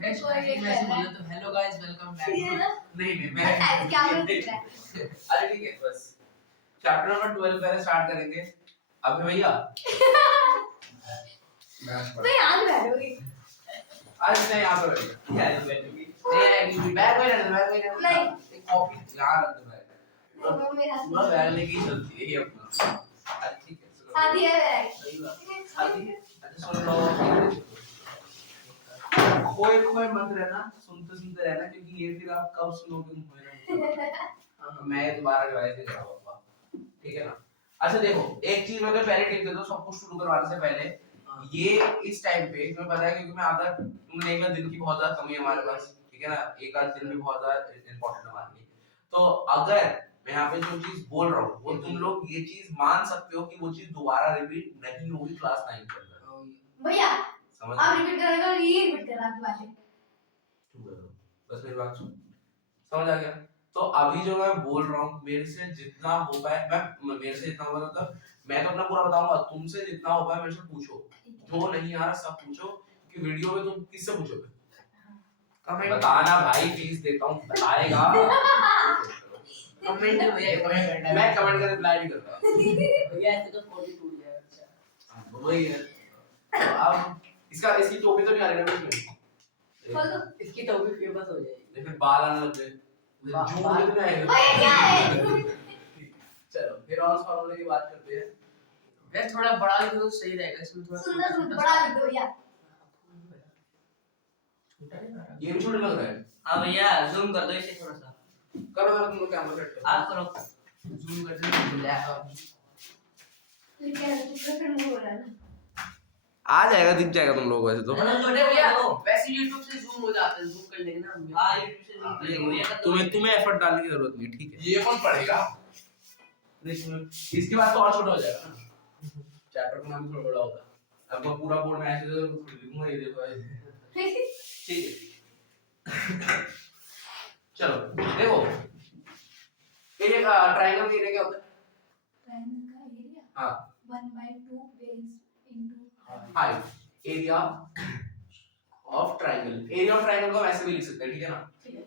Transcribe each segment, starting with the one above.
Next मैं ऐसे बोल तो हेलो गाइस वेलकम बैक। नहीं मैं क्या बोल रहा है? अरे ठीक है बस चैप्टर नंबर 12 पहले स्टार्ट करेंगे। अभी भैया मैं आज बैठूंगी। आज मैं यहाँ पर क्या है बैठूंगी नहीं आएगी बैग में रहना नहीं। एक कॉपी यहाँ रख दो बैग वो मेरे हाथ पूरा बैग लेके ही चलती है ये अपना। अरे ठीक है चलो साथी है बैग। सही बात शादी अच्छा सुन लो खोए खोए मत रहना सुनते रहना क्योंकि ये फिर आप कब सुनोगे तुम खोए ना मैं दोबारा रिवाइज नहीं करा पाऊंगा ठीक है ना। अच्छा देखो एक चीज मैं तो पहले टिप दे दूं सब कुछ शुरू करवाने से पहले ये इस टाइम पे तुम्हें पता है क्योंकि मैं आधा तुमने एक दिन की बहुत ज्यादा कमी है हमारे पास ठीक है ना एक आध दिन भी बहुत ज्यादा इंपॉर्टेंट है हमारे लिए। तो अगर मैं यहाँ पे जो चीज बोल रहा हूँ वो तुम लोग ये चीज मान सकते हो कि वो चीज दोबारा रिपीट नहीं होगी क्लास 9 के अंदर। भैया समझ आप रिपीट करोगे और ये रिपीट करना आपकी बातें। चुप करो बस मेरी बात सुन समझ आ गया। तो अभी जो मैं बोल रहा हूँ मेरे से जितना हो पाए मैं मेरे से जितना होगा मतलब मैं तो अपना पूरा बताऊंगा तुमसे जितना हो पाए मेरे से पूछो जो नहीं आ रहा सब पूछो कि वीडियो में तुम किससे पूछोगे कमेंट बताना भाई प्लीज देता हूँ बताएगा कमेंट में भैया कमेंट करना मैं कमेंट का रिप्लाई नहीं करता भैया ऐसे तो 40 टूट जाएगा। अच्छा वही है तो अब इसकी टोपी तो नहीं आ रही ना इसमें खोल दो। इसकी टोपी फेमस हो जाएगी फिर बाल आने लग गए जूम कितना आएगा भैया क्या है? चलो फिर और फॉर्मूले की बात करते हैं। वैसे थोड़ा बड़ा लिखो तो सही रहेगा इसमें थोड़ा सुंदर सुंदर बड़ा लिख दो भैया। छोटा नहीं लग ये भी छोटा लग रहा है हां भैया जूम कर दो इसे थोड़ा सा करो तुम लोग कैमरा सेट करो आप करो जूम कर दो लिख के फिर मुंह हो रहा है ना। आ जाएगा दिख जाएगा तुम लोग वैसे तो छोटे भैया वैसे YouTube से जूम हो जाते हैं जूम कर लेंगे ना हम हां YouTube से जूम कर लेंगे तुम्हें एफर्ट डालने की जरूरत नहीं ठीक है ये कौन पढ़ेगा इसके बाद तो और छोटा हो जाएगा ना चैप्टर का नाम थोड़ा बड़ा होगा अब मैं पूरा बोर्ड में ऐसे लिखूंगा ये देखो ठीक है चलो देखो एरिया का ट्रायंगल का एरिया क्या होता है ट्रायंगल का एरिया हां 1/2 base into height area of triangle को वैसे भी लिख सकते हैं ठीक है ना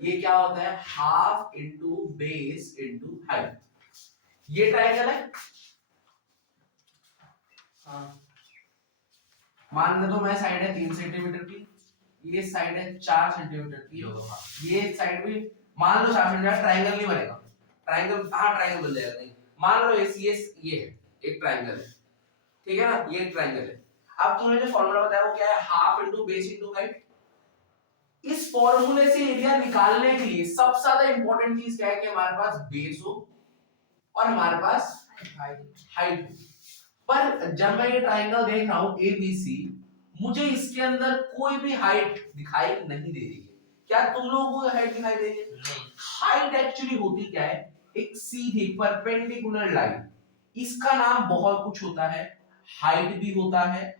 ये क्या होता है half into base into height ये ट्रायंगल है हाँ मान लो तो मैं साइड है 3 सेंटीमीटर की ये साइड है 4 सेंटीमीटर की ये साइड भी मान लो 4 सेंटीमीटर ट्रायंगल नहीं बनेगा ट्रायंगल हाँ ट्रायंगल बन जाएगा नहीं मान लो ये है एक ट्रायंगल है ठीक है ना ये एक ट्रायंगल है। अब तुमने जो फॉर्मूला बताया वो क्या है half into base into height. इस फॉर्मूले से एरिया निकालने के लिए सबसे ज्यादा इंपॉर्टेंट चीज क्या है कि हमारे पास बेस हो और हमारे पास हाइट हो। पर जब मैं ये ट्रायंगल देख रहा हूं एबीसी मुझे इसके अंदर कोई भी हाइट दिखाई नहीं दे रही है। क्या तुम लोगों को हाइट दिखाई दे रही है नहीं। हाइट एक्चुअली होती क्या है एक सीधी परपेंडिकुलर लाइन इसका नाम बहुत कुछ होता है हाइट भी होता है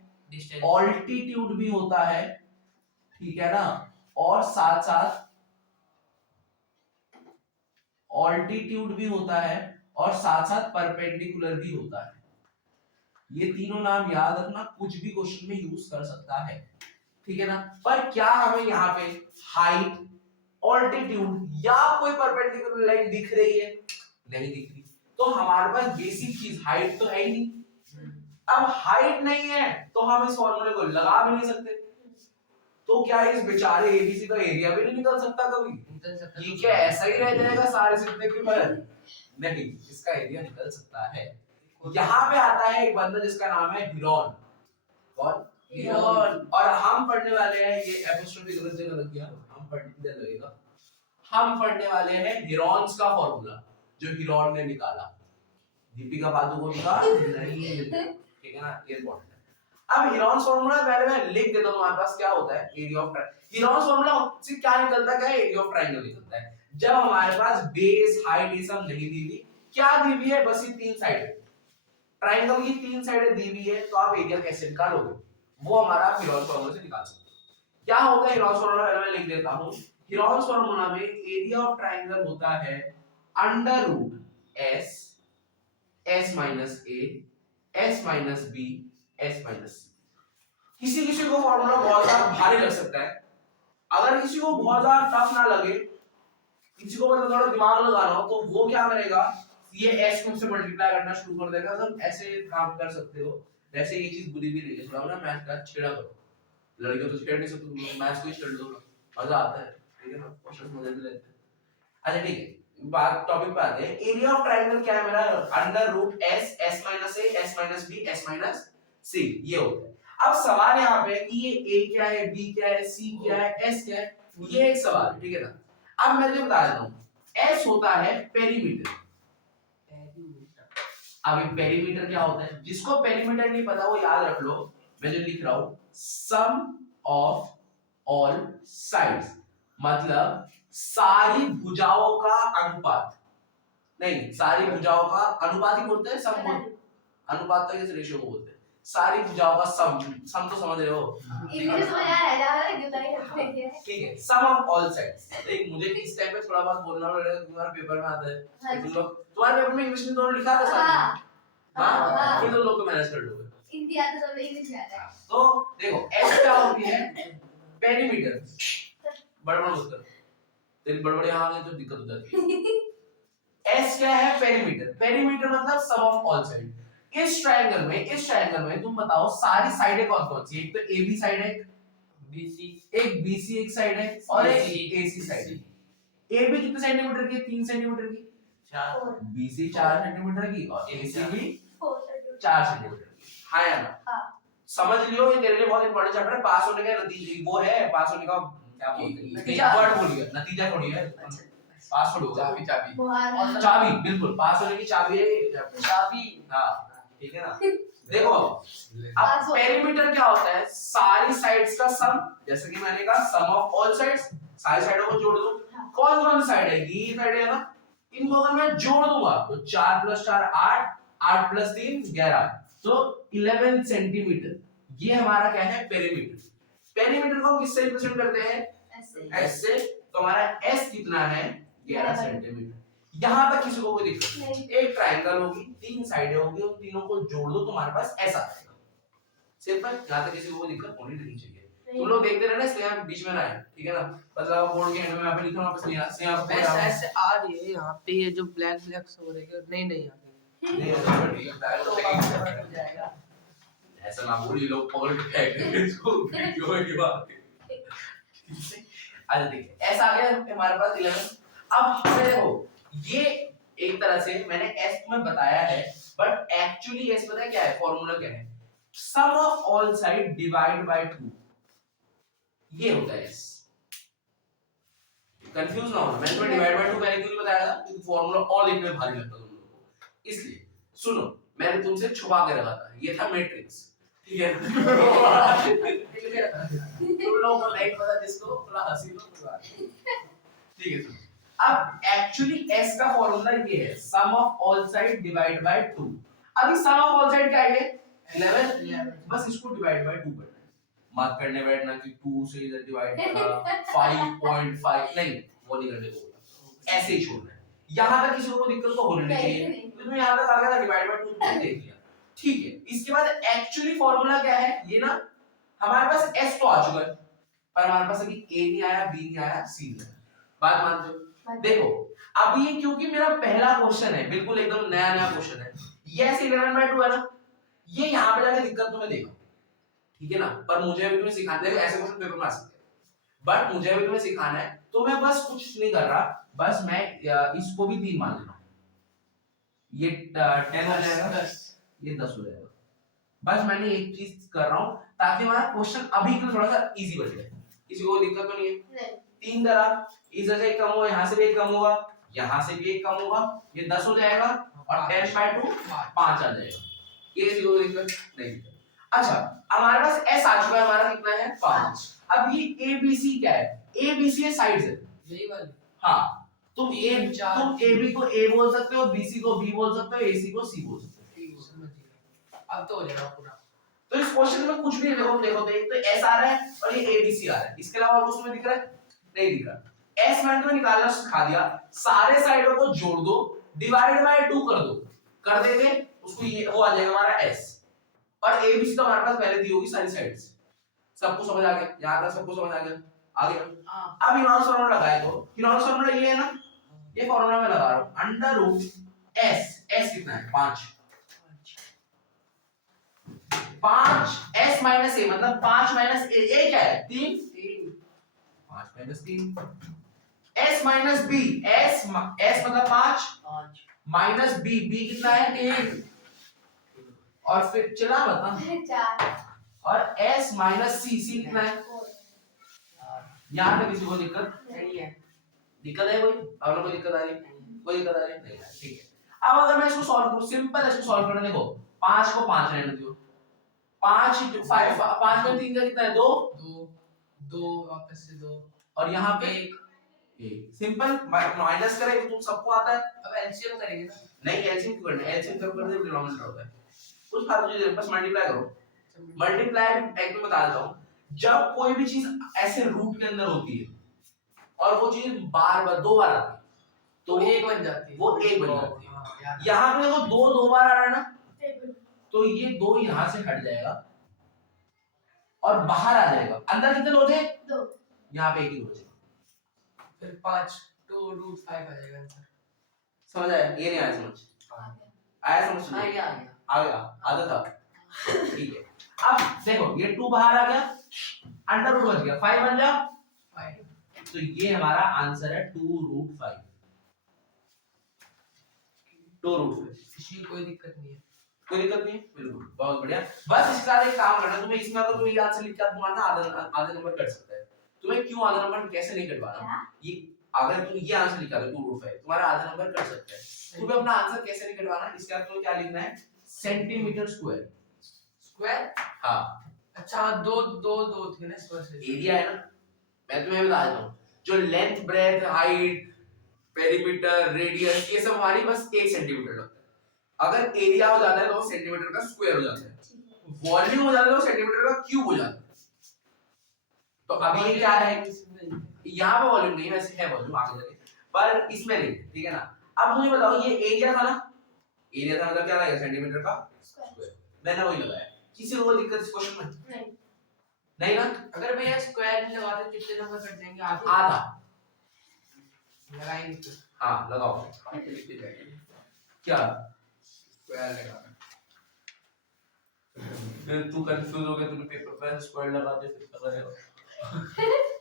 ऑल्टीट्यूड भी होता है ठीक है ना और साथ साथ ऑल्टीट्यूड भी होता है और साथ साथ परपेंडिकुलर भी होता है। ये तीनों नाम याद रखना कुछ भी क्वेश्चन में यूज कर सकता है ठीक है ना। पर क्या हमें यहाँ पे हाइट ऑल्टीट्यूड या कोई परपेंडिकुलर लाइन दिख रही है नहीं दिख रही तो हमारे पास बेसिक चीज हाइट तो है ही नहीं। अब हाइट नहीं है तो हम इस फॉर्मूले को लगा भी नहीं सकते तो क्या इस बेचारे एबीसी का एरिया भी नहीं निकल सकता कभी ये क्या ऐसा ही रह जाएगा सारे सिद्दे के पर नहीं इसका एरिया निकल सकता है। यहाँ पे आता है एक बंदा जिसका नाम है हिरॉन कौन हिरॉन और हम पढ़ने वाले हैं ये एपोस्ट्रोफी गलत जगह लग गया हम पढ़ने लगेगा हम पढ़ने वाले हैं हिरॉन्स का फॉर्मूला जो हिरॉन ने निकाला दीपिका पादुकोण का नहीं ठीक है ना ये इंपॉर्टेंट है। अब हिरॉन्स फॉर्मूला पहले मैं लिख देता हूं तुम्हारे पास क्या होता है एरिया ऑफ हिरॉन्स फॉर्मूला से क्या निकलता क्या है एरिया ऑफ ट्रायंगल निकलता है जब हमारे पास बेस हाइट ये सब नहीं दी हुई क्या दी हुई है बस ये तीन साइड ट्रायंगल की तीन साइडें दी हुई है तो आप एरिया कैसे निकालोगे वो हमारा हिरॉन्स फॉर्मूला से निकाल सकते हो। क्या होता है हिरॉन्स फॉर्मूला पहले मैं लिख देता हूं हिरॉन्स फॉर्मूला में एरिया ऑफ ट्रायंगल होता है under root s s minus a s minus B s minus c. किसी किसी को फॉर्मूला बहुत ज्यादा भारी लग सकता है अगर किसी को बहुत ज्यादा टफ ना लगे, किसी को मतलब थोड़ा दिमाग लगाना हो, तो वो क्या करेगा, ये s को से मल्टीप्लाई करना शुरू कर देगा। तो ऐसे काम कर सकते हो। वैसे ये चीज बुरी भी नहीं है, थोड़ा ना मैथ का छेड़ा करो, लड़के तो छेड़ नहीं सकते, मैथ्स को ही छेड़ दो, मजा आता है, ठीक है ना, क्वेश्चन मजे भी लेते हैं। अच्छा ठीक है, बात टॉपिक पे आते हैं। एरिया ऑफ ट्रायंगल क्या है मेरा, under root s, s minus a, s minus B, s minus c, ये होता है। अब सवाल यहाँ पे कि ये ए क्या है, बी क्या है, सी क्या है, एस क्या है, ये एक सवाल है, ठीक है ना। अब मैं तुझे बता देता हूँ, एस होता है पेरीमीटर। अभी पेरीमीटर क्या होता है, जिसको पेरीमीटर नहीं पता वो याद रख लो, मैं जो लिख रहा हूँ, सम ऑफ ऑल साइड्स, मतलब सारी भुजाओं का अनुपात, नहीं सारी भुजाओं का अनुपात ही बोलते हैं, सम बोलते, अनुपात तो किस रेशियो को बोलते हैं, सारी भुजाओं का सम, सम तो समझ रहे हो, इंग्लिश में यार है ज्यादा क्यों नहीं है, ठीक है, सम ऑफ ऑल साइड्स। देख मुझे इस टाइम पे थोड़ा बहुत बोलना पड़ेगा, तुम्हारे पेपर में आता है, तुम लोग तुम्हारे पेपर में इंग्लिश में तो लिखा था साथ में, हां फिर तो लोग तो मैनेज कर लोगे, हिंदी आता तो इंग्लिश में आता है। तो देखो एस क्या होती है, पेरीमीटर, बड़बड़ मत कर, तेरी बड़बड़ यहाँ आ गई तो दिक्कत हो जाती है। एस क्या है, पेरीमीटर, पेरीमीटर मतलब सम ऑफ ऑल साइड। इस ट्रायंगल में तुम बताओ सारी साइडें कौन कौन सी है, एक तो ए बी साइड है, एक बीसी एक साइड है, और एक एसी साइड है। ए बी कितने सेंटीमीटर की है, 3 सेंटीमीटर की, 4, बीसी 4 सेंटीमीटर की, और एसी भी 4 सेंटीमीटर की, हाँ या ना, समझ लियो, ये तेरे लिए बहुत इंपॉर्टेंट चैप्टर है, पास होने का नतीजा वो है, पास होने का क्या बोलते हैं, नतीजा वर्ड भूल गया, नतीजा थोड़ी है, पास हो चाबी, चाबी बिल्कुल, पास होने की चाबी है ये, चाबी, हाँ ठीक है ना। देखो अब पेरीमीटर क्या होता है, सारी साइड्स का सम, जैसे कि मैंने कहा सम ऑफ ऑल साइड्स, सारी साइडों को जोड़ दो, कौन कौन सी साइड है, ये साइड है ना, इनको अगर मैं जोड़ दूंगा तो 4 + 4 8, 8 + 3 11, तो 11 सेंटीमीटर, ये हमारा क्या है, पेरीमीटर। पेरीमीटर को हम किससे रिप्रेजेंट करते हैं, एस से, तो हमारा एस कितना है, 11 सेंटीमीटर। यहां तक किसी को कोई दिक्कत नहीं, एक ट्रायंगल होगी, 3 साइडें होगी, उन तीनों को जोड़ दो, तुम्हारे पास ऐसा आएगा, सिंपल, यहां तक किसी को कोई दिक्कत होनी नहीं चाहिए। तुम लोग देखते रहना, इसलिए हम बीच में ना आए, ठीक है ना, मतलब बोर्ड के एंड में यहां पे लिखा हूं, वापस नहीं आ, ऐसे आ रही है यहाँ पे, ये जो ब्लैक ब्लैक हो रही है, नहीं आ रही, नहीं तो जाएगा, ऐसा ना बोल, ये लोग पकड़ के फेंक देंगे इसको, वीडियो है की बात है। अच्छा देखिए, ऐसा आ गया हमारे पास 11। अब हमें देखो, ये एक तरह से मैंने एस तुम्हें बताया है, बट एक्चुअली एस पता है क्या है, फॉर्मूला क्या है, sum of all side divide by 2, ये होता है एस। कंफ्यूज ना हो, मैंने तुम्हें डिवाइड बाय 2 पहले क्यों बताया था, क्योंकि फॉर्मूला और लिखने में भारी लगता तुम लोगों को, इसलिए सुनो, मैंने तुमसे छुपा के रखा था, ये था मैट्रिक्स, ठीक है। तुम लोगों को नहीं पता, जिसको थोड़ा हंसी लो, ठीक है। अब एक्चुअली s का फॉर्मूला ये है, sum of all side divide by 2। अभी सम ऑफ ऑल साइड क्या है, 11, बस इसको डिवाइड बाय 2 करना है, मत करने बैठना कि 2 से इधर डिवाइड करा 5.5, नहीं वो नहीं करने को बोला, ऐसे ही छोड़ना है। यहां तक किसी को दिक्कत तो होनी नहीं चाहिए, तो तुम्हें यहां तक आ गया था, डिवाइड बाय 2 तुमने देख लिया, ठीक है। इसके बाद एक्चुअली फॉर्मूला क्या है, ये ना हमारे पास s तो आ चुका है, पर हमारे पास अभी a नहीं आया, b नहीं आया, c नहीं आया, बात मानते हो। देखो अब ये क्योंकि मेरा पहला क्वेश्चन है, बिल्कुल एकदम नया क्वेश्चन है, ये ऐसे 11/2 है ना, ये यहाँ पे जाके दिक्कत तुम्हें देगा, ठीक है ना, पर मुझे भी तुम्हें सिखाना है, ऐसे क्वेश्चन पेपर में आ सकते हैं, बट मुझे भी तुम्हें सिखाना है, तो मैं बस कुछ नहीं कर रहा, बस मैं इसको भी 3 मान लेना, ये 10 हो जाएगा, ये 10 हो जाएगा, बस मैंने एक चीज कर रहा हूँ ताकि हमारा क्वेश्चन अभी के लिए थोड़ा सा इजी बन जाए, किसी को दिक्कत तो नहीं है। 3 करा, इधर से 1 कम होगा, यहाँ से भी 1 कम होगा, यहाँ से भी 1 कम होगा, ये 10 हो जाएगा, और 10/2 5 आ जाएगा, ये किसी को दिक्कत नहीं। अच्छा हमारे पास s आ चुका है, हमारा कितना है 5। अब ये abc क्या है, abc है साइड्स है, यही वाली, हाँ, तुम ab को a बोल सकते हो, bc को b बोल सकते हो, ac को c बोल सकते हो, ठीक है, समझ गया, अब तो हो जाएगा पूरा। तो इस क्वेश्चन में कुछ भी देखो तो एक तो s आ रहा है और ये abc आ रहा है, इसके अलावा कुछ में दिख रहा है, नहीं दिख रहा। s मैंने तुम्हें निकालना सिखा दिया, सारे साइडों को जोड़ दो, डिवाइड बाय 2 कर दो, कर देते उसको, ये वो आ जाएगा हमारा s, और abc तो हमारे पास पहले दी होगी सारी साइड्स। सबको समझ आ गया, यहां तक सबको समझ आ गया, आ गया। हाँ अब यूनॉस फार्मूला लगाए तो यूनॉस फार्मूला ये है ना, ये फार्मूला मैं लगा रहा हूं, अंडर रूट एस, एस कितना है 5, 5 एस माइनस ए मतलब 5 माइनस ए क्या है 3, 5 minus 3 minus minus B, s मतलब 5 माइनस बी, बी कितना है 3 और फिर चला बता 4 और एस माइनस सी, सी कितना है, यहाँ पे किसी को दिक्कत नहीं है। दिक्कत है कोई, आप लोगों को दिक्कत आ रही कोई दिक्कत आ रही नहीं है, ठीक है। अब अगर मैं इसको सॉल्व करूं, सिंपल है इसको सॉल्व करने, देखो 5 को 5 रहने दो, 5 5 में 3 का कितना है 2, 2 वापस से 2 और यहाँ पे 1 सिंपल माइनस करें तो सबको आता है। अब एलसीएम करेंगे ना, नहीं एलसीएम क्यों करना है, एलसीएम करो कर दे डिनोमिनेटर होता है उस फालतू चीज बस मल्टीप्लाई करो, मल्टीप्लाई एक में बता देता हूं, जब कोई भी चीज ऐसे रूट के अंदर होती है और वो चीज बार बार 2 बार आती है तो एक बन जाती है, वो 1 बन जाती है। हाँ, यहाँ पे देखो 2 बार आ रहा है ना, तो ये 2 यहाँ से हट जाएगा और बाहर आ जाएगा, अंदर कितने लोग थे 2 यहाँ पे 1 ही बचेगा, फिर 5 2√5 आ जाएगा आंसर। समझ आया, ये नहीं आया समझ, आया समझ हाँ ये आ गया। आ गया, आधा था, ठीक है। अब देखो ये 2 बाहर आ गया, अंडर रूट बच गया, 5 बन गया, 5 तो ये हमारा आंसर है 2√5, 2√5। इसी कोई दिक्कत नहीं है, कोई दिक्कत नहीं है, बिल्कुल बहुत बढ़िया। बस इसके साथ एक काम करना, तुम्हें इसमें अगर तुम्हें आंसर लिख के तुम्हारा आधा नंबर कट सकता है, तुम्हें क्यों आधा नंबर कैसे नहीं कटवाना, ये अगर तुम ये आंसर लिखा दो 2√5 तुम्हारा आधा नंबर कट सकता है, तुम्हें अपना आंसर कैसे नहीं कटवाना, इसके बाद तुम्हें क्या लिखना है सेंटीमीटर स्क्वायर, स्क्वायर। हाँ अच्छा 2 थे ना स्क्वायर से, एरिया है ना, मैं तुम्हें बता देता हूँ, जो length breadth height perimeter radius ये सब हमारी बस 1 सेंटीमीटर लगता है, अगर एरिया हो जाता है तो सेंटीमीटर का स्क्वायर हो जाता है, वॉल्यूम हो जाता है तो सेंटीमीटर का क्यूब हो जाता है। तो अभी ये क्या है, यहाँ पे वॉल्यूम नहीं, वैसे है वॉल्यूम आगे जाके, पर इसमें नहीं, ठीक है ना। अब मुझे बताओ ये एरिया था ना, एरिया था मतलब क्या लगेगा सेंटीमीटर का स्क्वायर, मैंने वही लगाया, किसी को कोई दिक्कत इस क्वेश्चन में नहीं ना। अगर भैया स्क्वायर नहीं लगाते कितने नंबर कट जाएंगे, आधा लगाएंगे तो हाँ लगाओ, क्या स्क्वायर लगाना, फिर तू कंफ्यूज हो गया, तूने पेपर पे स्क्वायर लगा दिया, फिर पता नहीं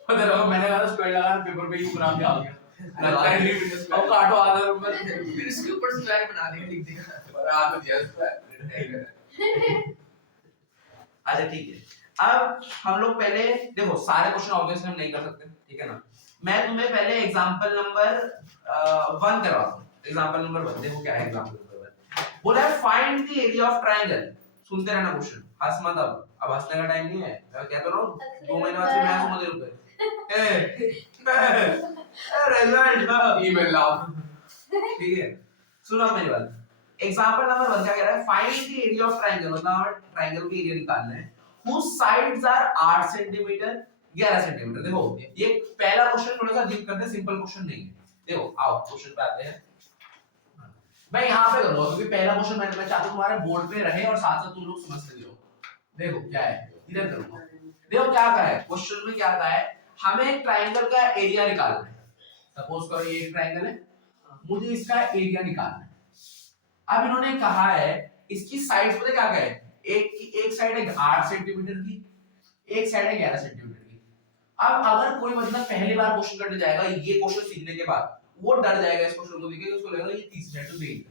पता लगा मैंने कहा स्क्वायर लगा पेपर पे यूं ग्राम आ गया, लगता है नहीं अब काटो आधा नंबर, फिर इसके ऊपर स्क्वायर बना देंगे, लिख देगा और आ दिया स्क्वायर। अच्छा ठीक है, अब हम लोग पहले देखो सारे क्वेश्चन ऑब्वियसली हम नहीं कर सकते, ठीक है ना, मैं तुम्हें पहले एग्जांपल नंबर 1 करवाता हूं, एग्जांपल नंबर 1 देखो क्या है एग्जांपल नंबर 1, बोला है find the area of triangle, सुनते रहना क्वेश्चन, हंस मत, अब हंसने का टाइम नहीं है, मैं कहता रहा हूं 2 महीने बाद फिर मैं हंसूंगा तेरे ऊपर रिजल्ट ईमेल लाओ, ठीक है। सुनो मेरी बात, एग्जांपल नंबर 1 क्या कह रहा है, find the area of triangle, मतलब हमें ट्रायंगल का एरिया निकालना है, whose sides are 8 centimetre 11 centimetre. देखो ये पहला क्वेश्चन थोड़ा सा डीप करते हैं, सिंपल क्वेश्चन नहीं है, देखो आओ क्वेश्चन पे आते हैं, मैं यहाँ पे करूंगा क्योंकि पहला क्वेश्चन मैं चाहता हूं तुम्हारे बोर्ड पे रहे और साथ साथ तुम लोग समझते रहो। देखो क्या है, इधर करूंगा, देखो क्या कहा है क्वेश्चन में, क्या कहा है, हमें एक ट्रायंगल का एरिया निकालना है, सपोज करो ये एक ट्रायंगल है, मुझे इसका एरिया निकालना है। अब इन्होंने कहा है इसकी साइड्स पता क्या क्या है, एक साइड है 8 सेंटीमीटर की, एक साइड है 11 सेंटीमीटर की। अब अगर कोई बंदा पहली बार क्वेश्चन करने जाएगा ये क्वेश्चन सीखने के बाद, वो डर जाएगा इस क्वेश्चन को देख के, उसको लगेगा ये तीसरी साइड तो देख,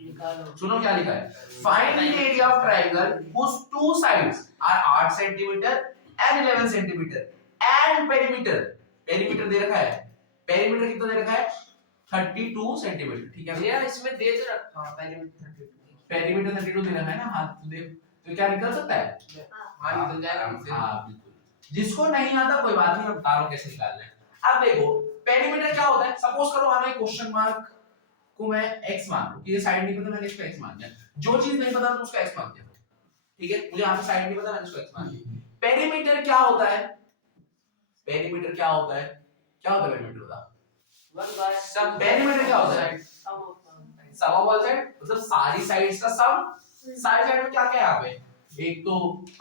निकालो, सुनो क्या लिखा है, find the area of triangle whose two sides are 8 centimetre and 11 centimetre and perimeter, perimeter दे रखा है, पेरीमीटर कितना दे रखा है 32 सेंटीमीटर, ठीक है भैया इसमें दे तो रखा है पेरीमीटर 32 दे रखा है ना, हां तो देख तो क्या निकल सकता है, हां निकल जाएगा हमसे, हां बिल्कुल, जिसको नहीं आता कोई बात नहीं, मैं बता रहा हूं कैसे निकालना है। अब देखो पेरीमीटर क्या होता है, सपोज करो हमें क्वेश्चन मार्क को मैं x मान लूं, ये साइड नहीं पता मैंने इसको x मान लिया, जो चीज नहीं पता तो उसका x मान दिया, ठीक है, मुझे यहां पे साइड नहीं पता मैंने इसको x मान लिया। पेरीमीटर क्या होता है, पेरीमीटर क्या होता है, क्या होता है पेरीमीटर बता, 1/2 सब पेरीमीटर क्या होता है, सम ऑफ ऑल साइड, मतलब सारी साइड्स का सम, सारी साइड में क्या क्या है यहाँ पे एक तो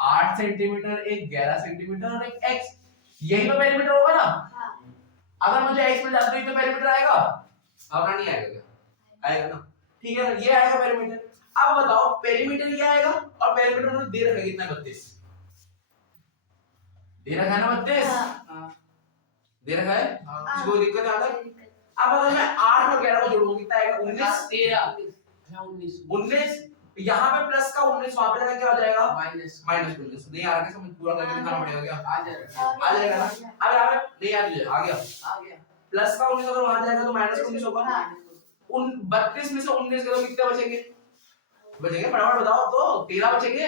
8 सेंटीमीटर, एक 11 सेंटीमीटर और एक x, यही तो पेरीमीटर होगा ना। हाँ अगर मुझे x मिल जाता तो ये तो पेरीमीटर आएगा, आना नहीं आएगा क्या, आएगा ना, ठीक है ना, ये आएगा पेरीमीटर। अब बताओ पेरीमीटर ये आएगा और पेरीमीटर उन्होंने दे रखा है कितना, 32 दे रखा है ना, 32 हाँ दे रखा है, हाँ। किसी को दिक्कत आता है। अब अगर मैं 8 और 11 को जोड़ूंगा कितना आएगा, 19 13 19 19, यहाँ पे प्लस का 19 वहां पे जाकर क्या हो जाएगा, माइनस -19। नहीं आ रहा, समझ पूरा करके दिखाना पड़ेगा क्या, आ जाएगा आ जाएगा ना। अब यहाँ पे नहीं आ गया, आ गया प्लस का 19 अगर वहां जाएगा तो -19 होगा। हाँ। उन 32 में से 19 गए तो कितने बचेंगे, बचेंगे फटाफट बताओ तो, 13 बचेंगे,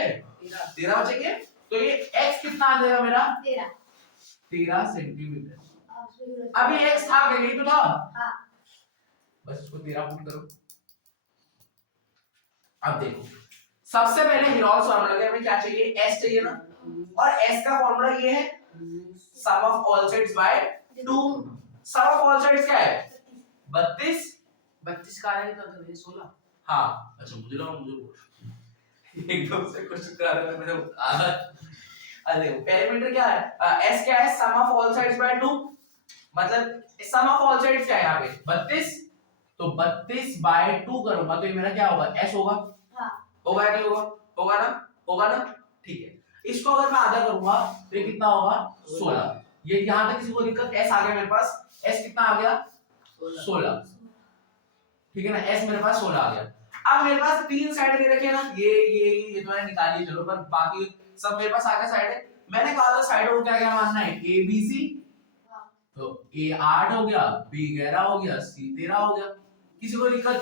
13 बचेंगे। तो ये x कितना आ जाएगा मेरा, 13 सेंटीमीटर। अभी x था क्या, यही तो था, हाँ बस इसको 13 पुट करो। अब देखो सबसे पहले हेरोल्ड्स फार्मूला के हमें क्या चाहिए, s चाहिए ना, और s का फार्मूला ये है sum of all sides by 2। Sum of all sides क्या है, 32 32 का आया था तो 16। हाँ अच्छा, मुझे लगा मुझे एकदम से क्वेश्चन करा रहा है मैंने, अरे देखो पेरीमीटर क्या है, s क्या है, sum of all sides by 2, मतलब सम ऑफ ऑल साइड्स क्या है यहाँ पे 32, तो 32 बाय 2 करूंगा तो ये मेरा क्या होगा, s होगा, हाँ होगा या नहीं होगा, होगा ना, ठीक है। इसको अगर मैं आधा करूंगा तो ये कितना होगा, 16। ये यहाँ तक किसी को दिक्कत, s आ गया मेरे पास, s कितना आ गया, 16, ठीक है ना, s मेरे पास 16 आ गया। अब मेरे पास तीन साइड दे रखी है ना, ये तो मैंने निकाली, चलो, पर बाकी सब मेरे पास आ गया साइड है। मैंने कहा था साइड को क्या क्या मानना है, a b c, तो a 8 हो गया, b 11 हो गया, c 13 हो गया। किसी को दिक्कत,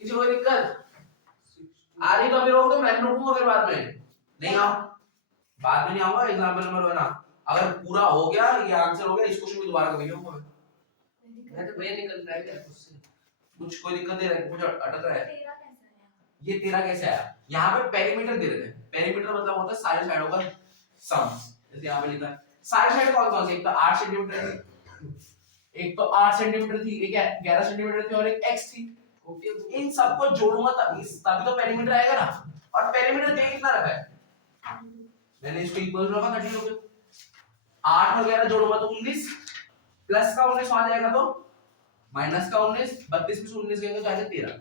किसी को दिक्कत आ रही तो अभी रोक दो, मैं रोकूंगा फिर बाद में, नहीं आओ, बाद में नहीं आऊंगा, एग्जांपल नंबर बना। अगर पूरा हो गया, ये आंसर हो गया, इस क्वेश्चन को दोबारा कभी नहीं होगा, मैं तो भैया निकल रहा है क्या उससे, कुछ कोई दिक्कत दे रहा है, कुछ अटक रहा है। 13 कैसे आया? ये 13 कैसे आया, यहाँ पे पेरीमीटर दे रहे हैं, पेरीमीटर मतलब होता है सारे साइडों का सम, जैसे यहाँ पे लिखा है सारे साइड कौन कौन से, एक तो 8 सेंटीमीटर थी, एक तो 8 सेंटीमीटर थी, एक 11 सेंटीमीटर थी और एक x थी। इन सबको जोड़ूंगा तभी तो पेरीमीटर आएगा ना, और पेरीमीटर दे कितना रखा है, मैंने इसको इक्वल रखा 30 हो गया, 8 और 11 जोड़ूंगा तो 19, प्लस का 19 आ जाएगा तो माइनस का 19, 32 में से 19 गएगा तो आएगा 13,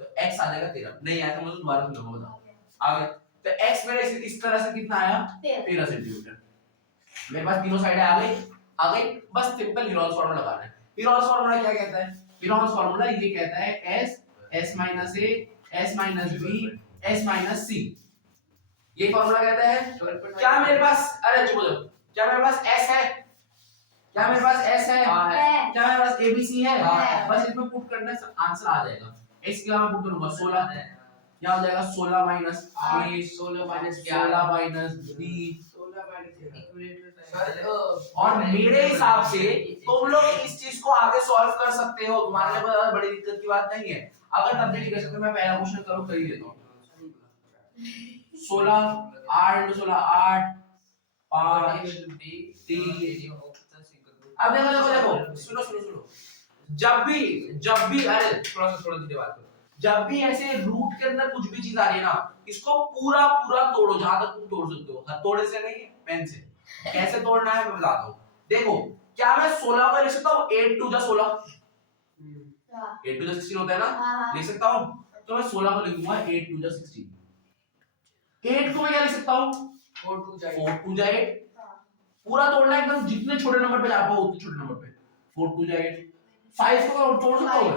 तो x आ जाएगा 13। नहीं आया तो मुझे दोबारा सुनाऊंगा, बताओ आ गया, तो x मेरे इस तरह से कितना आया, 13 सेंटीमीटर। मेरे पास तीनों साइडें आ गई, बस सिंपल हेरोल्ड्स फार्मूला लगाना है। हेरोल्ड्स फार्मूला क्या कहता है, हेरोल्ड्स फार्मूला ये कहता है s s - a s - b s - c, ये फार्मूला कहता है। क्या मेरे पास, अरे चुप हो जाओ, क्या मेरे पास s है, क्या मेरे पास s है, है। क्या मेरे पास abc है, है। बस इसमें पुट करना है, आंसर आ जाएगा। x के अलावा पुट करूंगा 16, क्या हो जाएगा 16 minus a, 16 minus 16 minus b, 16 minus और मेरे हिसाब से तुम लोग इस चीज को आगे सॉल्व कर सकते हो, तुम्हारे लिए कोई बड़ी दिक्कत की बात नहीं है। अगर तब भी नहीं कर सकते, मैं पहला क्वेश्चन करो कर ही लेता हूं। 16 8 * 16 8 5 3। अब देखो सुनो, जब भी अरे थोड़ा धीरे बात करो, जब भी ऐसे रूट के अंदर कुछ भी चीज आ रही है ना, इसको पूरा तोड़ो, जहां तक तुम तोड़ सकते हो, हथौड़े से नहीं, पेन से। कैसे तोड़ना है मैं बताता हूँ। देखो, क्या मैं 16 को लिख सकता हूँ 8 2 16, 8 2 16 होता है ना, लिख सकता हूँ, तो मैं 16 को लिख दूंगा 8 2 16। 8 को मैं क्या लिख सकता हूँ 4 2 8, पूरा तोड़ना एकदम, जितने छोटे नंबर पे जा पाओ उतने छोटे नंबर पे, 4 2 8। 5 को तोड़ सकता हूँ,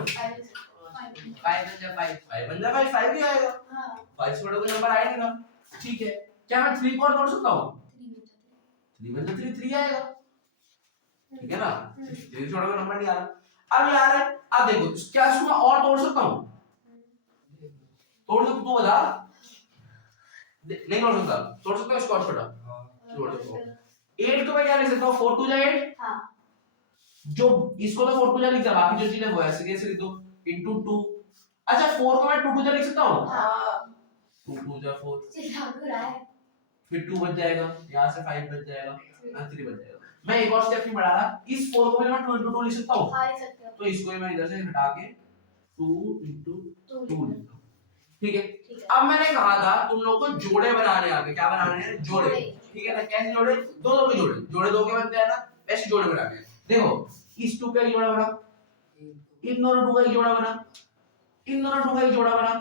5 बन जाए 5 ही आएगा, 5 से बड़ा कोई नंबर आएगा ना, ठीक है। क्या मैं 3 को और तोड़ सकता हूँ, 3 बन जाए 3 आएगा, ठीक है ना, 3 से बड़ा कोई नंबर नहीं आ रहा। अब यार अब देखो, क्या इसको मैं और तोड़ सकता हूँ, तोड़ सकता, तू बता, नहीं तोड़ सकता इसको और छोटा, छोड़ दो। 8 को मैं क्या लिख सकता हूँ 4 2 8, जो इसको तो 4 2 लिख दिया, बाकी जो चीजें वो ऐसे कैसे लिख दो इनटू 2। अच्छा 4 को मैं 2 2 लिख सकता हूँ, 2 2 4, फिर 2 बच जाएगा, यहाँ से 5 बच जाएगा, 3 बच जाएगा। मैं एक और स्टेप नहीं बढ़ा रहा, इस 4 को मैं 2 into 2 लिख सकता हूँ, तो इसको मैं इधर से हटा के 2 into 2 लिखता हूँ, ठीक है। ठीक है। अब मैंने कहा था तुम लोग को जोड़े बनाने आगे, क्या बनाने हैं? जोड़े। ठीक है ना? कैसे जोड़े? दो के जोड़े, जोड़े दो के बनते हैं ना, ऐसे जोड़े बनाने हैं। देखो इस टू का एक जोड़ा बना, इन दोनों टू का एक जोड़ा बना, इन दोनों टू का एक जोड़ा बना,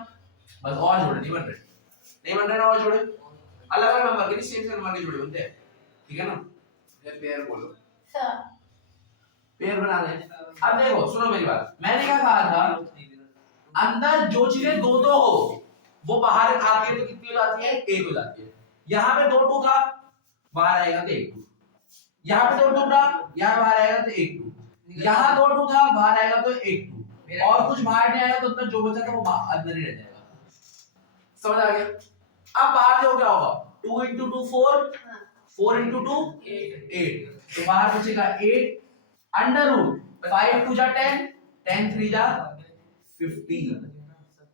बस और जोड़े नहीं बन रहे, नहीं बन रहे ना और जोड़े, अलग अलग नंबर के सेम नंबर के जोड़े बनते हैं। ठीक है ना? फिर पेयर बोलो, पेयर बना लें। अब देखो सुनो मेरी बात, मैंने क्या कहा था, अंदर जो चीजें दो दो हो वो बाहर आती है तो कितनी हो जाती है? एक हो जाती है। यहाँ पे दो टू था, बाहर आएगा तो एक टू, यहाँ पे दो टू था, यहाँ बाहर आएगा तो एक टू, यहाँ दो टू था, बाहर आएगा तो एक टू, और कुछ बाहर नहीं आएगा तो अंदर जो बचा था वो अंदर ही रह जाएगा। समझ आ गया? अब बाहर जो क्या होगा, 2 into 2 4, 4 into 2 8, तो बाहर बचेगा 8 अंडर रूट 5 2 जा 10, 10 3 जा 15,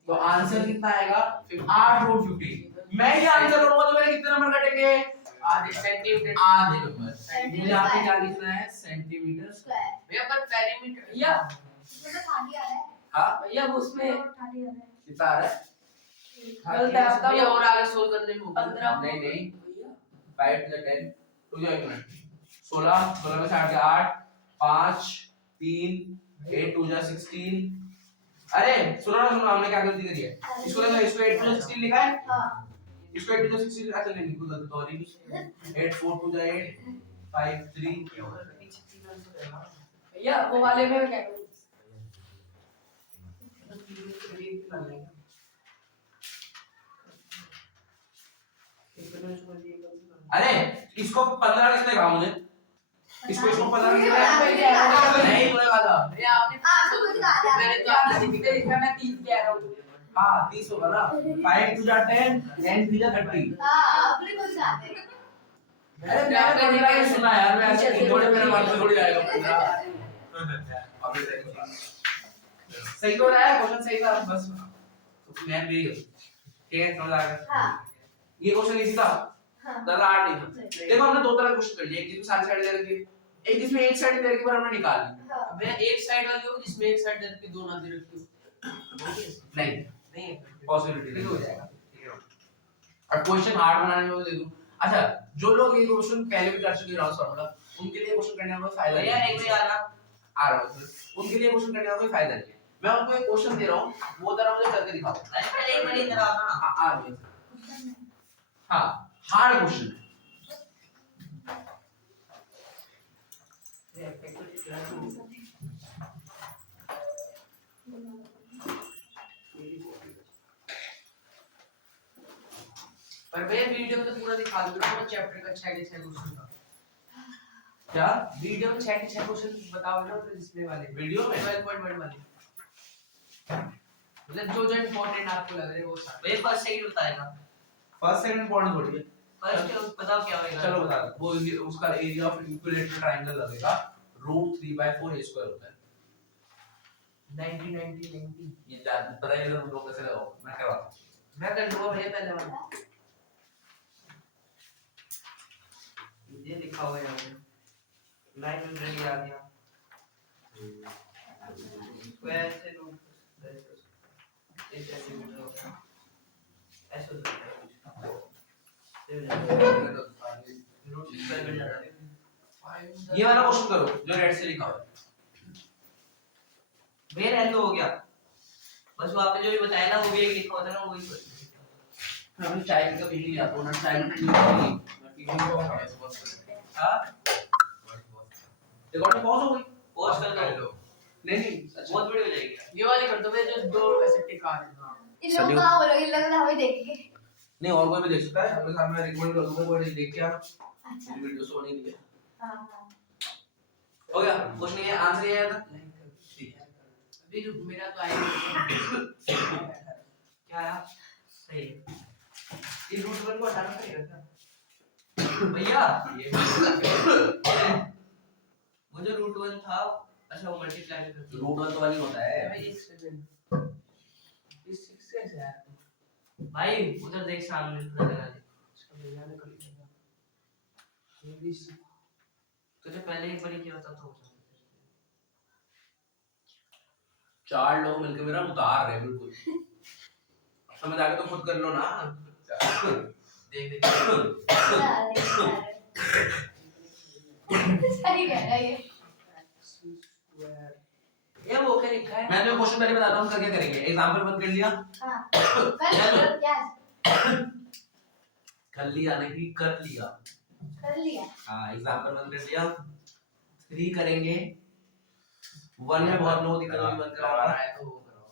तो आंसर कितना आएगा? 8 रूट 15। मैं ये आंसर लूंगा तो मेरे कितने नंबर कटेंगे? आधे सेंटीमीटर, आधे नंबर। मुझे यहाँ पे क्या लिखना है? Centimetre square. भैया पर पेरीमीटर या उसमें खाली आ रहा है। हाँ भैया उसमें खाली आ रहा है। कितना आ रहा है? भैया और आगे सोल्व करने में 15 नहीं नहीं 5 to 10 तो जो 1 मिनट 16 16 में से 8 गया 8 5 3 8 2 जा 16। अरे सुनो ना सुनो, हमने क्या गलती करी है, इसको देखो, इसको 8 to 16 लिखा है, हाँ। इसको 8 to 16 अच्छा नहीं लिखो तो सॉरी, 8 4 2 जा 8 5 3 भैया वो वाले में क्या करूं? अरे इसको 15 किसने कहा मुझे? इसको 15 किसने कहा? नहीं तूने कहा था। भैया आपने आपको कुछ कहा था। मैंने तो आपने लिखते लिखा, मैं 30 कह रहा हूं। हाँ 30 होगा ना, 5 2 जा 10 10 3 जा 30। हाँ आपने कुछ कहा था। अरे मैंने 15 ही सुना यार, मैं ऐसे थोड़े मेरे मन से थोड़ी आएगा 15। अभी सही तो रहा है, क्वेश्चन सही था बस, तो मैं भी ठीक है, समझ आ गया? हाँ। ये क्वेश्चन इजी था, हाँ। ज्यादा हार्ड नहीं था। देखो हमने दो तरह के क्वेश्चन कर लिए, एक जिसमें सारी साइड दे रखी है, एक जिसमें एक साइड दे रखी पर हमने निकाल ली। हाँ। भैया एक साइड वाली हो जिसमें एक साइड दे के दो ना दे रखी हो, नहीं नहीं पॉसिबिलिटी नहीं नहीं हो जाएगा। ठीक है। और क्वेश्चन हार्ड बनाने में दे दूं, अच्छा जो लोग ये क्वेश्चन पहले भी कर चुके हैं राउंड फॉर्मूला, उनके लिए क्वेश्चन करने का कोई फायदा नहीं भैया है। एक भी आना आ रहा हूं, उनके लिए क्वेश्चन करने का कोई फायदा नहीं है। मैं उनको एक क्वेश्चन दे रहा हूं, वो जरा मुझे करके दिखाओ। अरे पहले एक बार इधर आओ ना। आ रही है। हाँ हार्ड क्वेश्चन है। पर भैया वीडियो में तो पूरा दिखा दो ना, पूरा चैप्टर का 6 के 6 क्वेश्चन का। क्या वीडियो में 6 के 6 क्वेश्चन बताओ ना, फिर डिस्प्ले वाले वीडियो में 12.1 वाले, मतलब जो जो इंपॉर्टेंट आपको लग रहे हैं वो सारे। भैया फर्स्ट सेकंड बताएगा, फर्स्ट सेकंड इंपॉर्टेंट थोड़ी है। फर्स्ट बताओ क्या होगा। चलो बता दो, वो उसका एरिया ऑफ इक्विलेटरल ट्रायंगल लगेगा √3/4 a स्क्वायर होता है। 90 90 90 ये पता है इधर लोग कैसे लगाओ, मैं करवाता हूं। मैं कर दूंगा भैया पहले वाला, ये लिखा हुआ है यहाँ पे 900 आ गया स्क्वायर से रूट इस सेंटीमीटर हो गया, ऐसे हो जाता है रूट स्क्वायर बन जाता है। ये वाला क्वेश्चन करो जो रेड से लिखा हुआ है। भैया रहने दो, हो गया बस, वो आपने जो भी बताया ना वो भी एक लिखा होता है ना, वही मैं अपनी चाय का पी नहीं जाता हूं ना, चाय में पी नहीं हां रिकॉर्डिंग पॉज हो गई, पॉज कर दो। नहीं नहीं बहुत बड़ी हो जाएगी ये वाली, कर दो भैया जो दो ऐसे टिका है। इन लोग कहाँ बोलोगे, इन लोग हमें देखेंगे। नहीं और कोई भी देख सकता है, अपने सामने रिकमेंड कर दूंगा, कोई देख के आ अच्छा। वीडियो से बनी है। हाँ हाँ। हो गया क्वेश्चन, ये आंसर ये आया था। ठीक है अभी जो मेरा तो आएगा क्या आया सही है, इस रूट वन को हटाना पड़ेगा भैया। ये वो जो रूट वन था, अच्छा वो मल्टीप्लाई करते √1 तो वाली होता है भाई। एक सेकंड, इस 6 कैसे आया भाई? उधर देख सामने थोड़ा लगा दे, इसका भैया ने कर लिया ये भी तुझे पहले एक बार किया था तो 4 लोग मिलकर मेरा उतार रहे हैं बिल्कुल। समझ आ गया तो खुद कर लो ना। देख देख सही कह रहा है ये। ये वो क्या लिखा है? मैं तो क्वेश्चन पहले बताता हूँ क्या करेंगे। एग्जांपल बंद कर लिया, हाँ कल क्या कर लिया नहीं कर लिया। कर लिया। हाँ एग्जांपल बंद कर लिया। 3 करेंगे 1 में बहुत लोग दिक्कत होगी, बंद कराओ है तो वो करो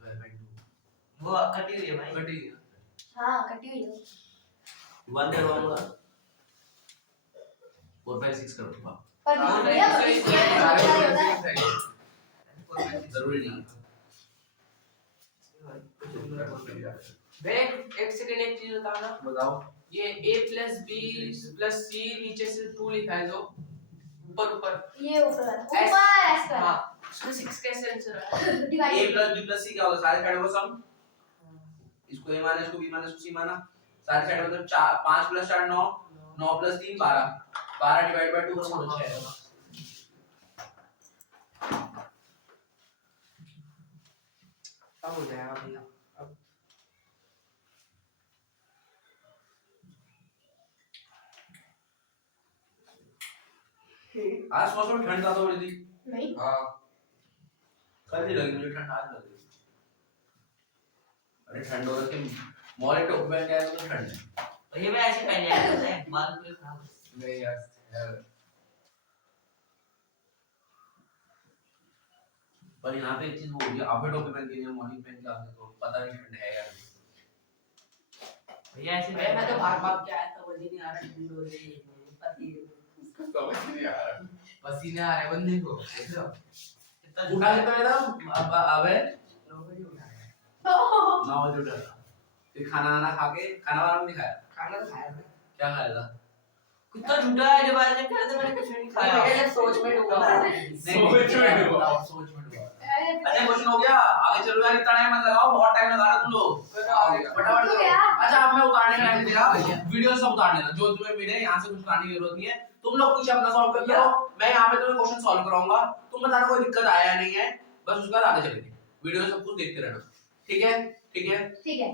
12/2 वो कटी हुई है भाई। कटी हाँ कटी हुई है। 1 करवाऊंगा 4 5 6 करूंगा। पर हाँ, भैया नहीं, इसमें सही- होता है। जरूरी नहीं। देख एक सेकंड एक चीज बताना। बताओ। ये a plus b plus c नीचे से 2 लिखा है जो ऊपर ऊपर ये ऊपर ऐसा। हाँ उसमें 6 कैसे आंसर है? a divide plus b plus c क्या होगा? सारे साइड का सम। इसको a माना, इसको b माना, इसको c माना। सारे साइड मतलब 4 5 प्लस 4 9 9 प्लस 3 12 12 डिवाइड बाय 2 करोगे तो 6 होगा। अब हो जाएगा भैया। अब आज मौसम में ठंड ज्यादा हो रही थी। नहीं हाँ कल नहीं लगी मुझे ठंड, आज लग रही। अरे ठंड हो रही थी, मॉल टॉप पहन के आया तो ठंड है। भैया मैं ऐसे पहले आया था बाल पूरे खराब हो नहीं यार पर यहाँ पे एक चीज वो हो गई, आपे टोपी पहन के मॉर्निंग पहन के आते तो पता नहीं ठंड है या नहीं। भैया ऐसे भैया मैं तो भाग भाग के आया था, मुझे नहीं आ रहा ठंड हो रही है पसीने आ रहे बंदे को देखो कितना उठा लेता है ना अब है 9 बजे उठा है। 9 बजे उठा था। फिर खाना खा के खाना वाना नहीं खाया। खाना तो खाया मैं। क्या खाया था? कितना झूठा है जब आज कह रहा था मैंने कुछ नहीं खाया। भैया जब सोच में डूबा हुआ था। सोच में डूबा। अच्छा क्वेश्चन हो गया, आगे चलो यार, इतना टाइम मत लगाओ, बहुत टाइम लगा रहे तुम लोग। फटाफट हो करो। गया। अच्छा अब मैं उतारने का टाइम दे रहा हूं, वीडियो सब उतार लेना जो तुम्हें मिले, यहां से कुछ उतारने की जरूरत नहीं है। तुम लोग कुछ अपना सॉल्व कर लो, मैं यहां पे तुम्हें क्वेश्चन सॉल्व कराऊंगा, तुम बताना कोई दिक्कत आया या नहीं है, बस उसके बाद आगे चलेंगे। वीडियो सब कुछ देखते रहना, ठीक है? ठीक है ठीक है।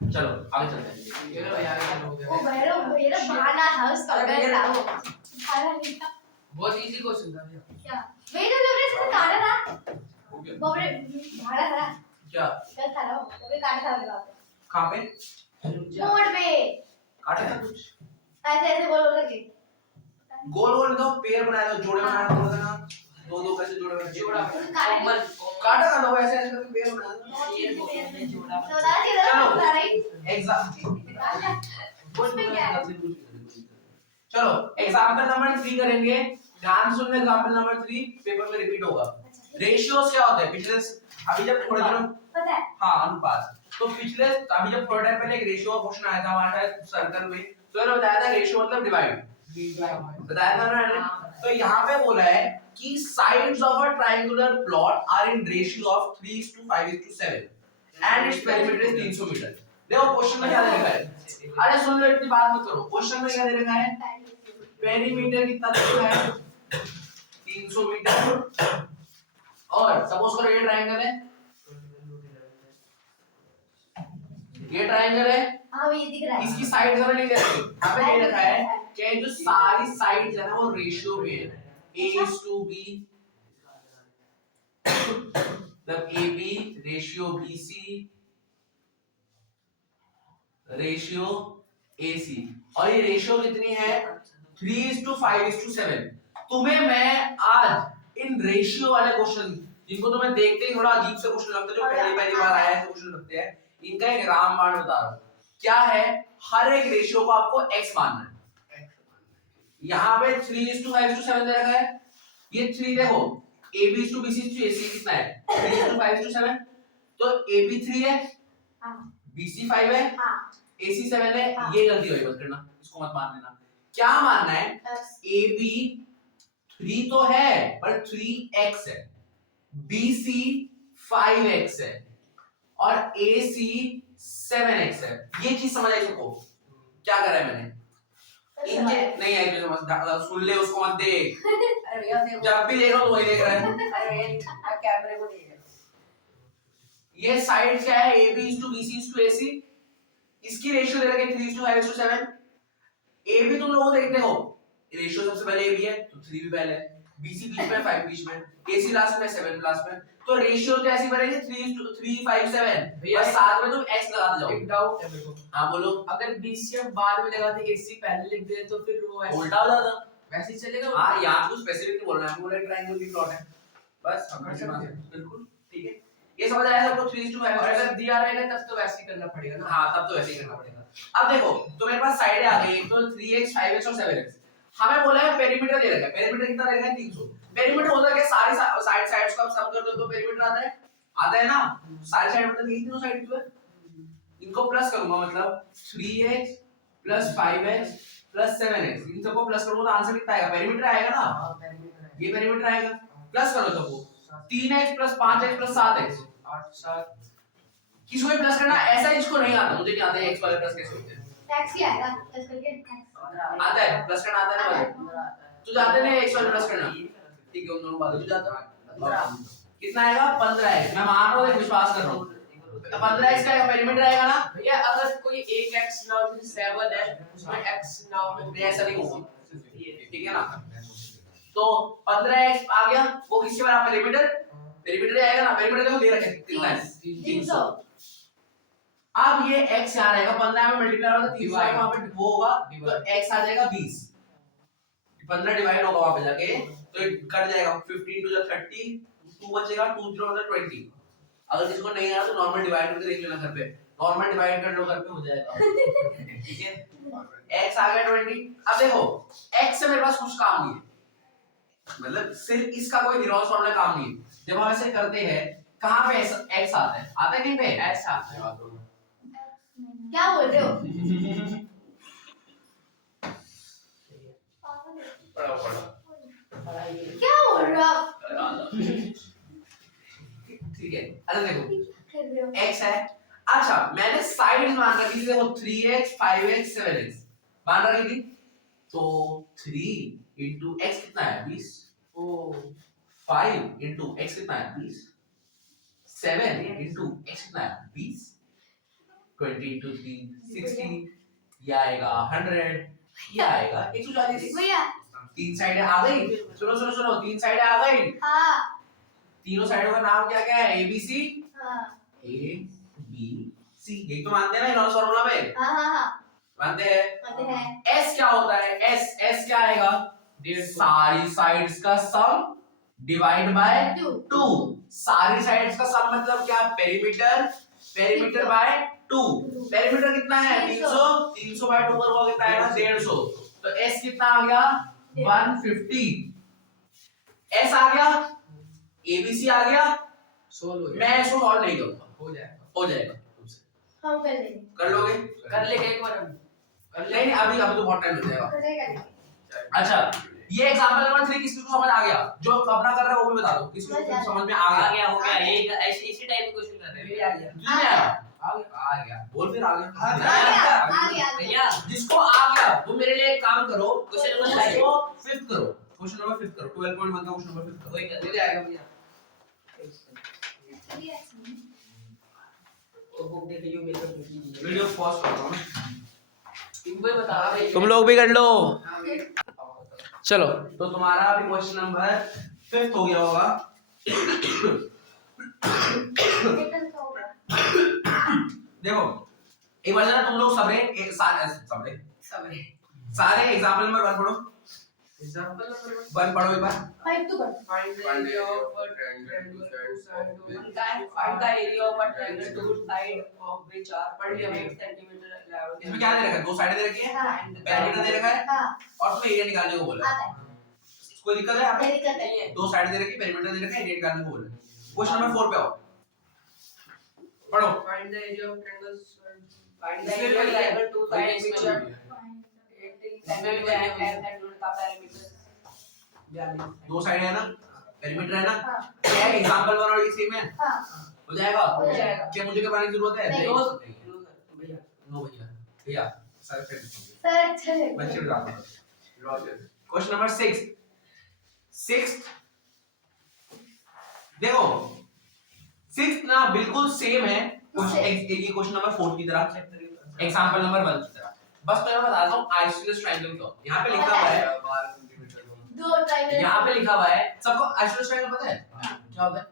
चलो आगे चलते हैं। ये लो यार ये हो वो गया। भैरव मेरा बहाना था उसका अरे गलत भैया, था वो। खाना नहीं था बहुत इजी क्वेश्चन था भैया। क्या मेरे जो मेरे इसमें काटा था हो गया वो मेरे भाड़ा था क्या? गलत था ना वो मेरे काटा था मेरे बाप कहां पे मोड़ पे काटा था कुछ? ऐसे ऐसे बोल बोल के गोल गोल दो पेड़ बनाया था, जोड़े बनाया था ना, दो दो कैसे जोड़े बनाए? जोड़ा काटा कोमल काटा था ना, वो ऐसे ऐसे करके पेड़ बनाया था। ये बोलने जोड़ा तो दादा जी दादा राइट एग्जाम उसमें क्या है चलो एग्जांपल नंबर 3 करेंगे, ध्यान सुन ले। एग्जांपल नंबर 3 पेपर में रिपीट होगा। रेशियोज क्या होते हैं? पिछले अभी जब थोड़े दिनों पता है हाँ अनुपात, तो पिछले अभी जब थोड़ा टाइम पहले एक रेशियो का क्वेश्चन आया था हमारे सर्कल में, तो मैंने बताया था रेशियो मतलब डिवाइड, बताया था ना। तो यहाँ पे बोला है कि sides of a triangular plot are in ratio of 3:5:7 and its perimeter is 300 metre. देखो क्वेश्चन में क्या दे रखा है, अरे सुन लो इतनी बात मत करो, क्वेश्चन में क्या दे रखा है? पेरीमीटर कितना दे रखा है? 300 मीटर। और सपोज करो ये ट्रायंगल है, ये ट्रायंगल है, हाँ ये दिख रहा है इसकी साइड्स हमें नहीं दे रखी, यहाँ पे दे रखा है कि जो सारी साइड्स है ना वो रेशियो में है, a:b, मतलब AB ratio BC ratio AC, और ये रेशियो कितनी है? 3:5:7। तुम्हें मैं आज इन रेशियो वाले क्वेश्चन, जिनको तुम्हें देखते ही थोड़ा अजीब से क्वेश्चन लगते हैं, जो पहली पहली बार आया ऐसे क्वेश्चन लगते हैं, इनका एक रामबाण बता रहा हूं। क्या है? हर एक रेशियो को आपको x मानना है। यहाँ पे 3:5:7 दे रखा है, ये 3 देखो, AB:BC:AC कितना है? 3:5:7, तो AB 3 है, हाँ BC 5 है, हाँ AC 7 है। हाँ। ये गलती हुई बस करना, इसको मत मान लेना। क्या मानना है? AB 3 तो है पर 3x है, BC 5x है और AC 7x है। ये चीज समझ आई सबको? क्या करा है मैंने? इनके नहीं आई तो समझ, सुन ले उसको मत देख, अरे भैया देखो, जब भी देखो तो वही देख रहा है। अरे भैया आप कैमरे को देख रहे हो। ये साइड क्या है AB is to BC is to AC, इसकी रेशियो दे रखे 3:5:7। AB तुम लोग देखते हो रेशियो सबसे पहले AB है तो 3 भी पहले है, BC बीच में 5 बीच में, AC लास्ट में 7 लास्ट में, तो रेशियो तो ऐसी बनेगी 3:3:5:7। भैया साथ में तुम x लगाते जाओ। एक डाउट है मेरे को, हाँ बोलो। अगर BCM बाद में लगाते AC पहले लिख दे तो फिर वो ऐसे उल्टा हो जाता। वैसे ही चलेगा। हाँ यहाँ कुछ स्पेसिफिक नहीं बोलना है, बोला ट्रायंगल की प्लॉट है बस। कर सकते हैं। बिल्कुल ठीक है, ये समझ आया सबको 3:5। और अगर दिया रहेगा तब तो वैसे ही करना पड़ेगा ना। हाँ तब तो वैसे ही करना पड़ेगा। अब देखो तो मेरे पास साइडें आ गई, एक तो 3x 5x और 7x। हमें बोला है पेरीमीटर दे रखा है, पेरीमीटर कितना दे रखा है 300। पेरीमीटर होता क्या, सारी साइड्स का सम कर दो तो पेरीमीटर आता है ना, सारी साइड मतलब यही तीनों साइड जो है इनको प्लस करूंगा, मतलब 3x + 5x + 7x, इन सबको प्लस करूंगा तो आंसर कितना आएगा, पेरीमीटर आएगा ना। हां पेरीमीटर है। ये पेरीमीटर आएगा, प्लस करो सबको 3x + 5x + 7x। 8 7 किसको भी प्लस करना, ऐसा इसको नहीं आता, मुझे नहीं आता है x वाले प्लस कैसे होते हैं। टैक्स ही आएगा प्लस करके टैक्स आता है प्लस करना, आता है ना भाई, 15 आता है। तू जाते नहीं x वाले प्लस करना, ठीक है उन दोनों बात तू जाता है। कितना आएगा 15x, मैं मान रहा हूं, विश्वास कर रहा हूं। 15x का पेरीमीटर आएगा ना भैया अगर कोई एक x ना हो तो 7 है उसमें x ना हो मैं ऐसा नहीं कहूंगा, ठीक है ना। तो 15x आ गया, वो किसके बराबर पेरीमीटर, पेरीमीटर आएगा ना, पेरीमीटर देखो दे रखे कितना है 300। अब ये x यहाँ रहेगा, 15 में मल्टीप्लाई होगा तो 300 वहां पे वो होगा तो x आ जाएगा 20। 15 डिवाइड होगा वहां पे जाके तो कट जाएगा, 15 to the 30 2 बचेगा, 2 0 मतलब 20। अगर किसी को नहीं आया तो नॉर्मल डिवाइड करके देख लेना घर पे, नॉर्मल डिवाइड कर लो घर पे हो जाएगा। ठीक है x आ गया 20। अब देखो x से मेरे पास कुछ काम नहीं है, मतलब सिर्फ इसका कोई गिरॉस फॉर्मूला काम नहीं है। जब हम ऐसे करते हैं कहां पे x आता है कहीं पे ऐसा आता है। क्या बोल रहे हो पढ़ाई क्या बोल रहे हो आप ठीक है। अच्छा देखो कर रहे हो x है, अच्छा मैंने साइड्स मान रखी थी, देखो 3x 5x 7x मान रखी थी, तो 3 into x कितना है 20, ओ 5 into x कितना है 20, 7 into x कितना है 20, 20 into 3 60, ये आएगा 100, ये आएगा 140। भैया तीन साइडें आ गई, सुनो सुनो सुनो, तीन साइडें आ गई, हाँ तीनों साइडों का नाम क्या क्या है ABC, हाँ ABC, यही तो मानते हैं ना इनवर्स फार्मूला में, हाँ मानते हैं। आते हैं S क्या होता है, S क्या आएगा, सारी साइड्स का सम डिवाइड बाय 2। सारी साइड्स का सम मतलब क्या, पेरीमीटर, पेरीमीटर बाय 2। पेरीमीटर कितना है 300, 300 बाय 2 पर वो कितना आएगा 150, तो S कितना आ गया 150। S आ गया, ABC आ गया, सोल्व हो मैं इसको सॉल्व नहीं करूंगा, हो जाएगा। हो जाएगा तुमसे, हम कर लेंगे कर लोगे, कर लेंगे एक बार हम कर नहीं नहीं अभी अभी तो बहुत टाइम लग जाएगा। करेगा अच्छा ये एग्जांपल नंबर 3 किसी को समझ आ गया, जो अपना कर रहे हो वो भी बता दो, किसी को समझ में आ आ गया, गया हो गया, ये ऐसे इसी टाइप के क्वेश्चन कर रहे मेरे हैं आ गया तुझे नहीं आया, आ गया बोल फिर आ गया, आ गया भैया। जिसको आ गया वो मेरे लिए एक काम करो, क्वेश्चन नंबर उसको फिफ्थ करो, क्वेश्चन नंबर फिफ्थ करो, 12.1 का क्वेश्चन नंबर फिफ्थ करो। वही कर मेरे आएगा भैया। तो बुक देखिए मेरे को लिखी है। वीडियो पॉज करता हूं, तुम भी बता रहे तुम लोग भी कर लो। हाँ, चलो तो तुम्हारा अभी क्वेश्चन नंबर फिफ्थ हो गया होगा। देखो एक बार जरा तुम लोग सारे एग्जांपल नंबर 1 पढ़ो, एग्जांपल नंबर 1 पढ़ो एक बार। फाइव टू कर find the area of a triangle two sides find the area of a triangle two sides of which are 8 centimeter इसमें क्या दे रखा है, दो साइडें दे रखी है, हाँ पेरीमीटर दे रखा है हाँ और तुम्हें एरिया निकालने को बोला है। आता है कोई दिक्कत है यहाँ पे, नहीं दिक्कत है नहीं है। दो साइड दे रखी है, पेरीमीटर दे रखा है, एरिया निकालने को बोला है। क्वेश्चन नंबर 4 पे आओ, पढ़ो। find the area of triangles find the इसमें area of भी है। triangle two sides which are इसमें भी है। का पैरामीटर दो साइड है ना, पेरीमीटर है ना, हाँ क्या है एग्जांपल 1 और ये सेम है, हाँ हो जाएगा। हो जाएगा। क्या मुझे क्या पाने की जरूरत है, नहीं। भैया नो भैया, भैया सारे फ्रेंड सर चले बच्चे बताते हैं। क्वेश्चन नंबर 6 देखो सिक्स ना बिल्कुल सेम है ये क्वेश्चन नंबर 4 की तरह, एग्जांपल नंबर 1 की तरह। बस मैं बताता हूँ आइसोसेलेस ट्रायंगल क्या होता है। यहाँ पे लिखा हुआ है, 12 सेंटीमीटर। यहाँ पे लिखा हुआ है, सबको आइसोसेलेस ट्रायंगल पता है क्या होता है?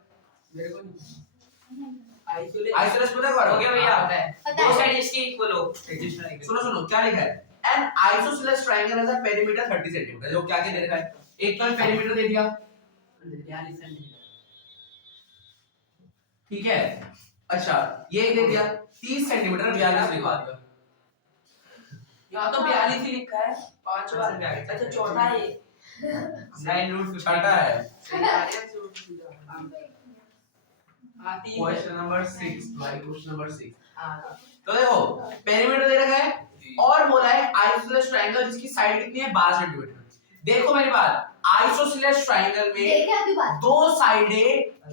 मेरे को नहीं आइसोलेट आइसोसेलेस पता है क्या हो गया भैया? पता है पता दो है। साइड इसके इक्वल हो ट्रायंगल। सुनो क्या लिखा है, N isosceles triangle has a perimeter 30 centimetre. जो क्या क्या दे रखा है, एक तो पेरीमीटर दे दिया, 42 सेंटीमीटर। ठीक है। अच्छा ये दे दिया 30 सेंटीमीटर, 42 लिखवा दिया। यहाँ तो 42 ही लिखा है 5 बार 42। अच्छा चौथा है ये। 9 छठा है। सही आ रहा है सूट सीधा। हाँ 3 क्वेश्चन नंबर 6 भाई, क्वेश्चन नंबर 6। हाँ तो देखो पेरीमीटर दे रखा है और बोला है आइसोसेलेस ट्रायंगल जिसकी साइड कितनी है 12 सेंटीमीटर। देखो मेरी बात, आइसोसेलेस ट्रायंगल में देखिए आपकी बात। दो साइडें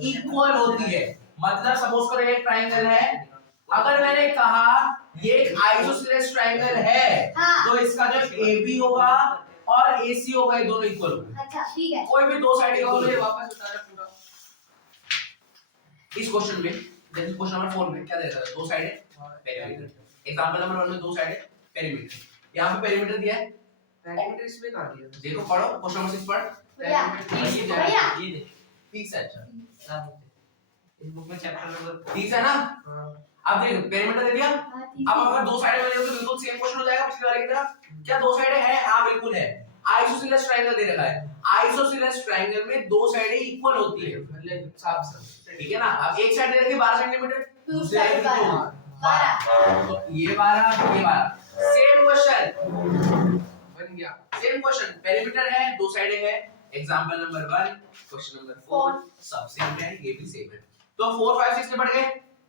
इक्वल होती है। मतलब सपोज करो एक ट्रायंगल है, अगर मैंने कहा ये एक आइसोसेलेस ट्रायंगल है, हाँ। तो इसका जो AB होगा और AC होगा ये दोनों इक्वल होंगे। अच्छा ठीक है। कोई भी दो साइड इक्वल मुझे होगी। वापस उतारा पूरा। इस क्वेश्चन में जैसे क्वेश्चन नंबर 4 में क्या देता है, दो साइडें पेरीमीटर। एग्जांपल नंबर 1 में दो साइडें पेरीमीटर, यहाँ पे पेरीमीटर दिया है। पेरीमीटर इसमें कहाँ दिया? देखो पढ़ो क्वेश्चन नंबर 6 पढ़। भैया भैया ये देख 30 है। अच्छा इस बुक में चैप्टर नंबर 30 है ना। अब देखो पेरीमीटर दे दिया। हाँ, ठीक अब है। अगर दो साइडें बनी हो तो बिल्कुल सेम क्वेश्चन हो जाएगा पिछली वाले की तरह। क्या दो साइडें हैं? हाँ बिल्कुल है। आइसोसेलेस ट्रायंगल दे रखा है, आइसोसेलेस ट्रायंगल में दो साइडें इक्वल होती है, मतलब साफ ठीक है ना। अब एक साइड दे रखी है 12 सेंटीमीटर, दूसरी साइड कितनी होगी? 12। तो ये 12 ये 12। सेम क्वेश्चन, बन गया। सेम क्वेश्चन, पेरीमीटर है, दो साइडें हैं। एग्जांपल नंबर 1, क्वेश्चन नंबर 4 सब सेम है, ये भी सेम है। तो 4 5 6 में पढ़ गए,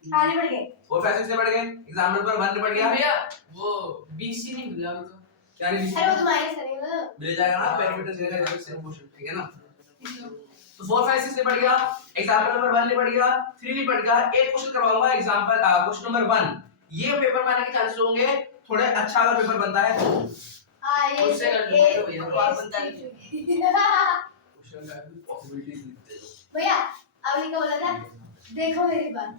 आगे बढ़ गए। 4 5 6 में पढ़ गए। एग्जांपल नंबर 1 में पढ़ गया। भैया वो BC नहीं मिला अभी तो। क्या नहीं अरे वो तुम्हारे सर है ना। मिल जाएगा ना, पेरीमीटर दे देगा जब सेम क्वेश्चन, ठीक है ना। तो 4 5 6 में पढ़ गया, एग्जांपल नंबर 1 में पढ़ गया, 3 में पढ़ गया। एक क्वेश्चन करवाऊंगा एग्जांपल क्वेश्चन नंबर 1, ये पेपर में आने के चांसेस होंगे थोड़े। अच्छा अगर पेपर बनता है तो हाँ ये उससे कर लो तो भैया, बात बनता है। क्वेश्चन का पॉसिबिलिटीज लिखते हो। भैया आपने क्या बोला था? देखो मेरी बात।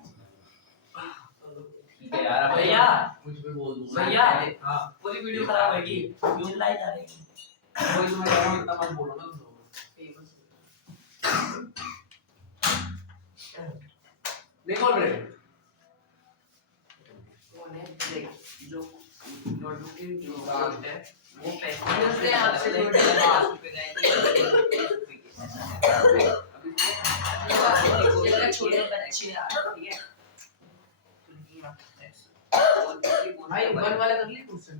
ठीक है यार, अब भैया कुछ भी बोल दूंगा भैया हां पूरी वीडियो खराब होगी, क्यों लाई जा रही है? वही तुम्हें कह रहा हूं, इतना मत बोलो ना तुम लोग। देखो मेरे कौन है? देख जो नोटबुक की जो बात है वो उसने आपसे जोड़ दिया। पे गए थे छोटे अच्छे यार, ठीक है। भाई वन वाला कर ली क्वेश्चन।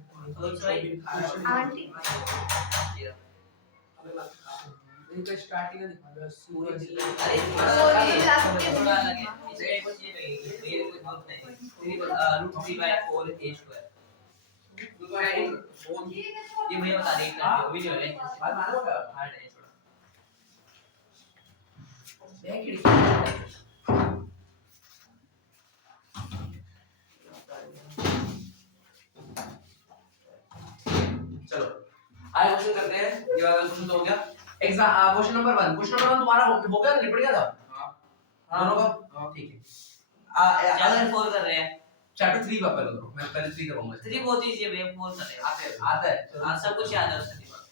आंटी इनका स्टार्टिंग में दिखा दो सूरज। अरे थोड़ा लगे इसे कुछ ये लगेगी मेरे को बहुत नहीं √3/4 a² ये भैया बता रहे हैं वीडियो है बात मानो क्या हार्ड है थोड़ा। है खिड़की। चलो आगे क्वेश्चन करते हैं। ये वाला क्वेश्चन तो हो गया। Exam question number 1, question number 1 तुम्हारा हो गया, निपट गया था। हां दोनों का ठीक है। चैप्टर 4 कर रहे हैं, चैप्टर 3 का पहले करो, मैं पहले 3 करूंगा। 3 बहुत इजी है भैया, 4 कर रहे हैं। आता है हां सब कुछ याद है उसके बाद।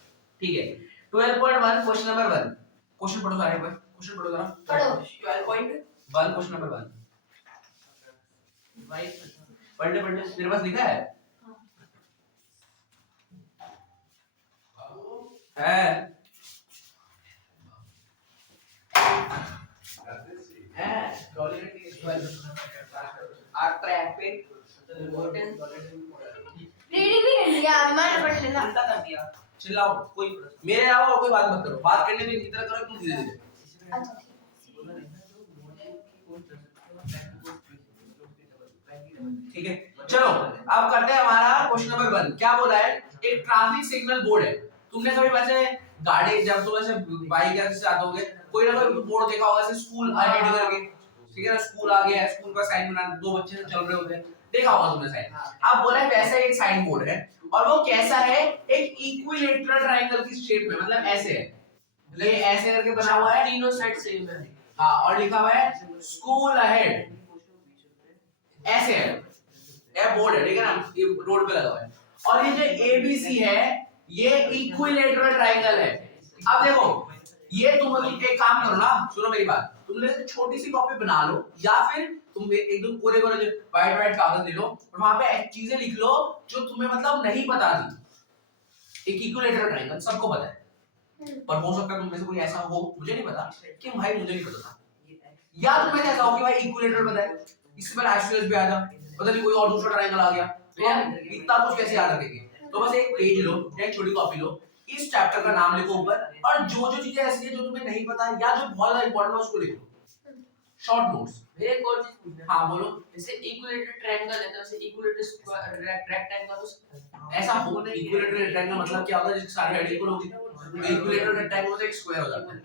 ठीक है। 12.1 क्वेश्चन नंबर 1, क्वेश्चन पढ़ो सारे पर, क्वेश्चन पढ़ो जरा। पढ़ो। 12.1 क्वेश्चन नंबर 1 भाई पढ़ ले मेरे पास लिखा है आठ ट्रैक पे रीडिंग भी कर लिया, मैंने पढ़ लेना। उल्टा कर दिया। चिल्लाओ, कोई मेरे अलावा और कोई बात मत करो, बात करने में इसी तरह करो तुम धीरे धीरे। अच्छा ठीक है चलो अब करते हैं हमारा क्वेश्चन नंबर 1। क्या बोला है, एक ट्रैफिक सिग्नल बोर्ड है। तुमने कभी वैसे गाड़ी जब तुम ऐसे बाइक या से आते होगे, कोई ना कोई बोर्ड देखा होगा ऐसे स्कूल अहेड करके, ठीक है ना, स्कूल आ गया, स्कूल का साइन बना, दो बच्चे चल रहे होते हैं, देखा होगा तुमने साइन। अब बोला है वैसा एक साइन बोर्ड है और वो कैसा है, एक इक्विलेटरल ट्रायंगल की शेप में, मतलब ऐसे है, ये ऐसे करके बना हुआ है, तीनों साइड सेम है। हाँ और लिखा हुआ है स्कूल अहेड, ऐसे है, ये बोर्ड है ठीक है ना, ये रोड पे लगा हुआ है। और ये जो एबीसी है ये इक्विलेटरल ट्रायंगल है। अब देखो ये तुम एक काम करो ना, सुनो मेरी बात, तुम लोग छोटी सी कॉपी बना लो या फिर तुम एकदम पूरे पूरे वाइट वाइट कागज ले लो और वहां पे चीजें लिख लो जो तुम्हें मतलब नहीं पता थी। एक इक्विलेटरल ट्रायंगल सबको पता है, पर हो सकता है तुम में से कोई ऐसा हो, मुझे नहीं पता कि भाई मुझे नहीं पता था, या तुम्हें ऐसा हो कि भाई इक्विलेटरल पता है, इससे पहले आइसोसेलेस भी आया था, पता नहीं कोई और दूसरा ट्रायंगल आ गया, तो यार इतना कुछ कैसे याद रखेंगे। तो बस एक पेज लो या एक छोटी कॉपी लो, इस चैप्टर का नाम लिखो ऊपर, और जो जो चीजें ऐसी है जो तुम्हें नहीं पता या जो बहुत ज्यादा इंपॉर्टेंट है उसको लिखो, शॉर्ट नोट्स। एक और चीज पूछना है। हाँ बोलो। जैसे इक्विलेटरल ट्रायंगल है तो वैसे इक्विलेटरल रेक्टेंगल तो ऐसा हो इक्विलेटरल रेक्टेंगल मतलब क्या होता है, जिसकी सारी साइड इक्वल होगी, तो इक्विलेटरल रेक्टेंगल मतलब एक स्क्वायर हो जाता है।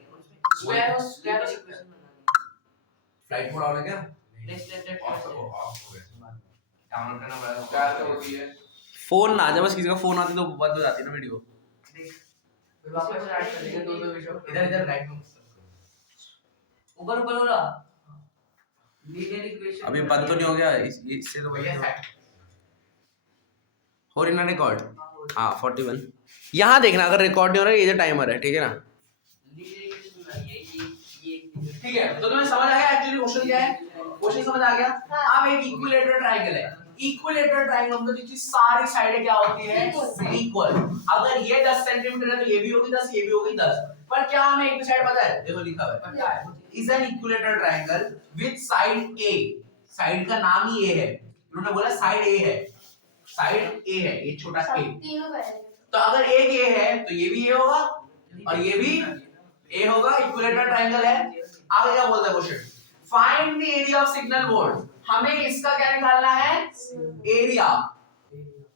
Square equation flight mode on है क्या? नेक्स्ट ऑफ हो गया, डाउनलोड करना पड़ेगा। क्या तो होती है फोन ना आ जाए, बस किसी का फोन आती तो बंद हो जाती है ना वीडियो। फिर वापस स्टार्ट कर लेंगे दो दो विषय इधर इधर राइट में ऊपर ऊपर हो रहा लीनियर इक्वेशन अभी बंद तो नहीं हो गया इससे तो भैया सेट हो रही ना रिकॉर्ड। हाँ 41 यहाँ देखना, अगर रिकॉर्ड नहीं हो रहा है ये जो टाइमर है ठीक है ना। लीनियर इक्वेशन बनाइए ये ठीक है तो तुम्हें समझ आ गया एक्चुअली क्वेश्चन क्या है, क्वेश्चन समझ आ गया। अब एक इक्विलेटरल ट्रायंगल है, इक्विलेटरल ट्रायंगल मतलब जिसकी सारी साइडें क्या होती है इक्वल। अगर ये 10 सेंटीमीटर है तो ये भी होगी 10, ये भी होगी 10, पर क्या हमें एक साइड पता है, देखो लिखा हुआ है is an equilateral triangle with side A, side का नाम ही ए है, उन्होंने बोला साइड ए है, साइड ए है, ये छोटा ए, तो अगर एक ए है तो ये भी ए होगा और ये भी ए होगा, इक्विलेटरल ट्रायंगल है। आगे क्या बोलता है question, find the area of signal board, हमें इसका क्या निकालना है एरिया,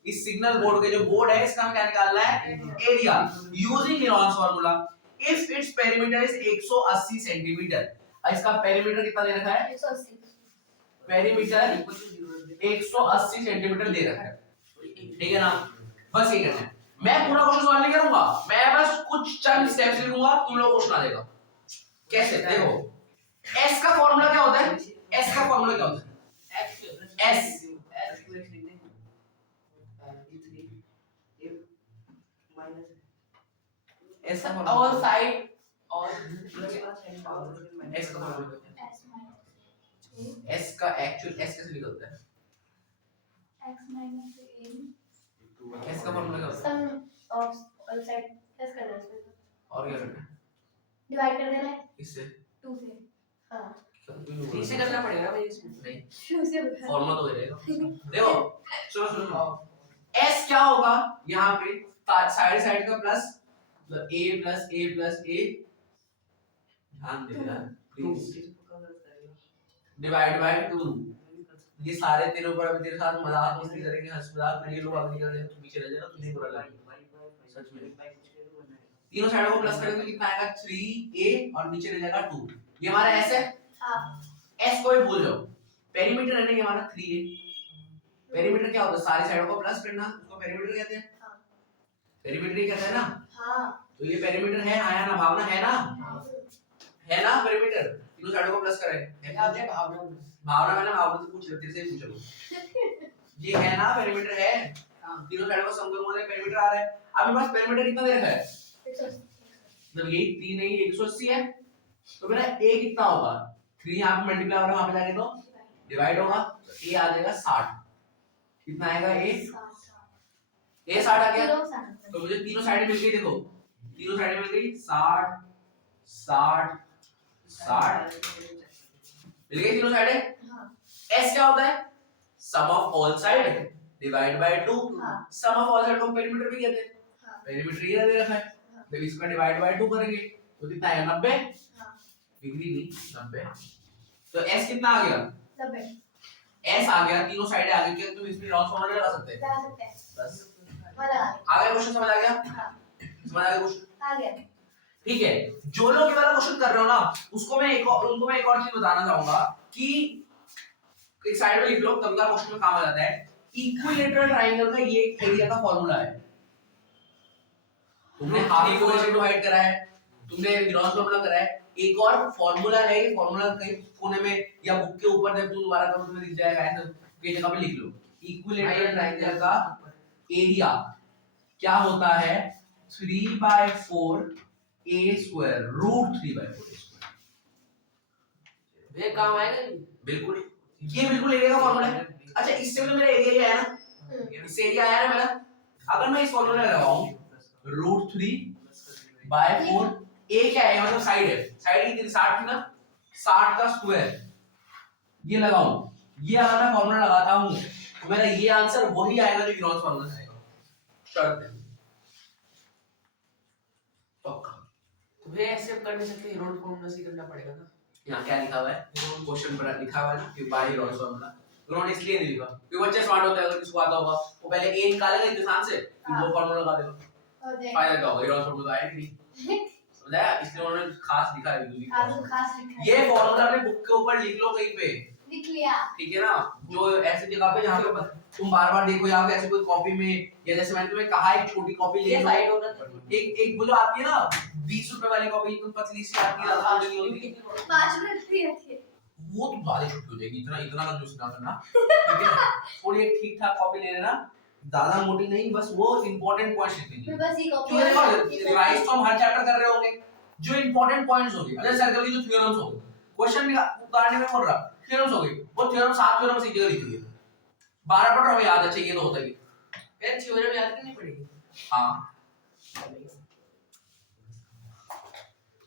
इस सिग्नल बोर्ड के जो बोर्ड है इसका क्या निकालना है area, using Newton's formula. If it's perimeter is 180 centimetre, इसका पेरीमीटर कितना दे रखा है, पेरीमीटर 180 सेंटीमीटर दे रखा है, ठीक है ना। बस ये करना है, मैं पूरा क्वेश्चन सॉल्व नहीं करूंगा, मैं बस कुछ चंद स्टेप्स लिखूंगा, तुम लोग क्वेश्चन आ जाएगा। कैसे देखो, s का फार्मूला क्या होता है, s का फार्मूला क्या होता है, s s का फार्मूला और साइड और s का फार्मूला s का एक्चुअल s कैसे निकलता है, s का फार्मूला क्या होता है, और क्या करना है डिवाइड कर देना है इससे 2 से। हां इसे करना पड़ेगा भाई इसमें नहीं 2 से फॉर्मूला तो रहेगा। देखो सुनो सुनो, s क्या होगा यहाँ पे साइड साइड का plus a plus a plus a, ध्यान देना प्लीज, डिवाइड बाय 2। ये सारे तेरे ऊपर अभी तेरे साथ मजाक मस्ती करेंगे, हंस मजाक करेंगे, लोग आगे निकल जाएंगे, तू पीछे रह जाएगा, तुझे बुरा लगेगा सच में। तीनों साइडों को प्लस करेंगे तो कितना आएगा 3a और नीचे रह जाएगा 2, ये हमारा s है। हां s को ही भूल जाओ, पेरीमीटर है ना ये हमारा 3a, पेरीमीटर क्या होता है सारी साइडों को प्लस करना, उसको पेरीमीटर कहते हैं। हां पेरीमीटर ही कहते हैं ना, हां तो ये पेरीमीटर है, आया ना भावना है ना, है ना पेरीमीटर, तीनों साइडों को प्लस करें, है ना भावना, मैंने भावना से पूछ लेते से पूछ लो, ये है ना पेरीमीटर है, तीनों साइडों को सम करूंगा तो पेरीमीटर आ रहा है। अब मेरे पास पेरीमीटर कितना दे रखा है, मतलब यही 3 नहीं 180 है, तो मेरा a कितना होगा 3, यहाँ पे मल्टीप्लाई हो रहा है, वहां पे जाके तो डिवाइड होगा, तो a आ जाएगा 60, कितना आएगा a 60 आ गया, तो मुझे तीनों साइड मिल गई, देखो तीनों साइड मिल गई 60 60 60 मिल गई तीनों साइडें। s क्या होता है sum of all side divide by 2, sum of all side को पेरीमीटर भी कहते हैं, पेरीमीटर ये दे रखा है, तो इसका डिवाइड बाय 2 करेंगे तो कितना आएगा 90 डिग्री नहीं 90, तो s कितना आ गया 90 s आ गया, तीनों साइडें आ गई, क्या तुम इसमें लॉस फॉर्मूला लगा सकते हैं लगा सकते हैं बस वाला आ गया क्वेश्चन, समझ आ गया, हां समझ आ गया क्वेश्चन, आ गया। ठीक है। जो लोग ये वाला क्वेश्चन कर रहे हो ना उसको मैं एक और उनको मैं एक और चीज बताना चाहूंगा कि एक साइड में लिख लो, कभी कभार क्वेश्चन में काम आ जाता है, इक्विलेटरल ट्रायंगल का ये एरिया का फार्मूला है, तुमने हाफ इक्वेशन डिवाइड करा है, तुमने न्यूटन फार्मूला करा है, एक और फॉर्मूला है, ये फॉर्मूला कहीं कोने में या बुक के ऊपर जब तू दोबारा करो तो दिख जाएगा, ऐसा कई जगह पे लिख लो। इक्विलेटरल ट्रायंगल का एरिया क्या होता है 3/4 a square root 3/4 a square. ये काम आएगा नहीं? बिल्कुल, ये बिल्कुल एरिया का फॉर्मूला है। अच्छा इससे तो मेरा एरिया ही आया ना, इससे एरिया आया ना मेरा। अगर मैं इस फॉर्मूला लगाऊं रूट 3/4 a क्या है मतलब साइड है, साइड कितनी 60 थी ना, 60 का स्क्वायर ये लगाऊं, ये अगर मैं फॉर्मूला लगाता हूं तो मेरा ये आंसर वही आएगा जो यूरोस फॉर्मूला से आएगा, शर्त है पक्का। तो ये ऐसे कर नहीं सकते, हीरोड फॉर्मूला से करना पड़ेगा ना। यहाँ क्या लिखा हुआ है क्वेश्चन पर लिखा हुआ है ना कि बाय यूरोस फॉर्मूला, यूरोन इसलिए नहीं लिखा क्योंकि बच्चे स्मार्ट होते हैं, अगर किसको आता होगा वो पहले a निकालेगा इंतजाम से फिर वो फॉर्मूला लगा देगा, फायदा क्या होगा, यूरोस फॉर्मूला आया नहीं समझाया, इसलिए उन्होंने खास लिखा है ये फॉर्मूला अपने बुक के ऊपर लिख लो कहीं पे, लिख लिया। ठीक है ना। जो ऐसी जगह पे जहाँ पे तुम बार बार देखो यहाँ पे ऐसे कोई कॉपी में, या जैसे मैंने तुम्हें कहा एक छोटी कॉपी ले ये लो, साइड होगा एक एक वो जो आती है ना 20 रुपए वाली कॉपी एकदम पतली सी आती है, आसान नहीं होती, 5 मिनट फ्री रखिए। वो तो ज्यादा छोटी हो जाएगी, इतना इतना कंजूस ना करना, ठीक है। थोड़ी एक ठीक ठाक कॉपी ले लेना, ज्यादा मोटी नहीं, बस वो इंपॉर्टेंट पॉइंट्स लिख लीजिए। मैं बस ये कॉपी क्योंकि देखो रिवाइज तो हम हर चैप्टर कर रहे होंगे, जो इंपॉर्टेंट पॉइंट्स होंगे, अगर सर्कल की जो थ्योरम्स होंगे, क्वेश्चन उतारने में बोल रहा थ्योरम्स हो गए, वो थ्योरम 7 थ्योरम से जगह लिख लीजिए, 12 पढ़ हमें याद है, चाहिए तो होता ही फिर थ्योरम याद करनी पड़ेगी। हाँ।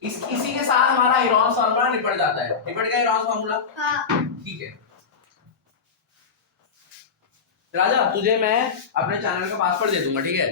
इसी के साथ हमारा हीरोन्स फार्मूला निपट जाता है, निपट गया हीरोन्स फार्मूला। हां ठीक है राजा, तुझे मैं अपने चैनल का पासवर्ड दे दूंगा, ठीक है।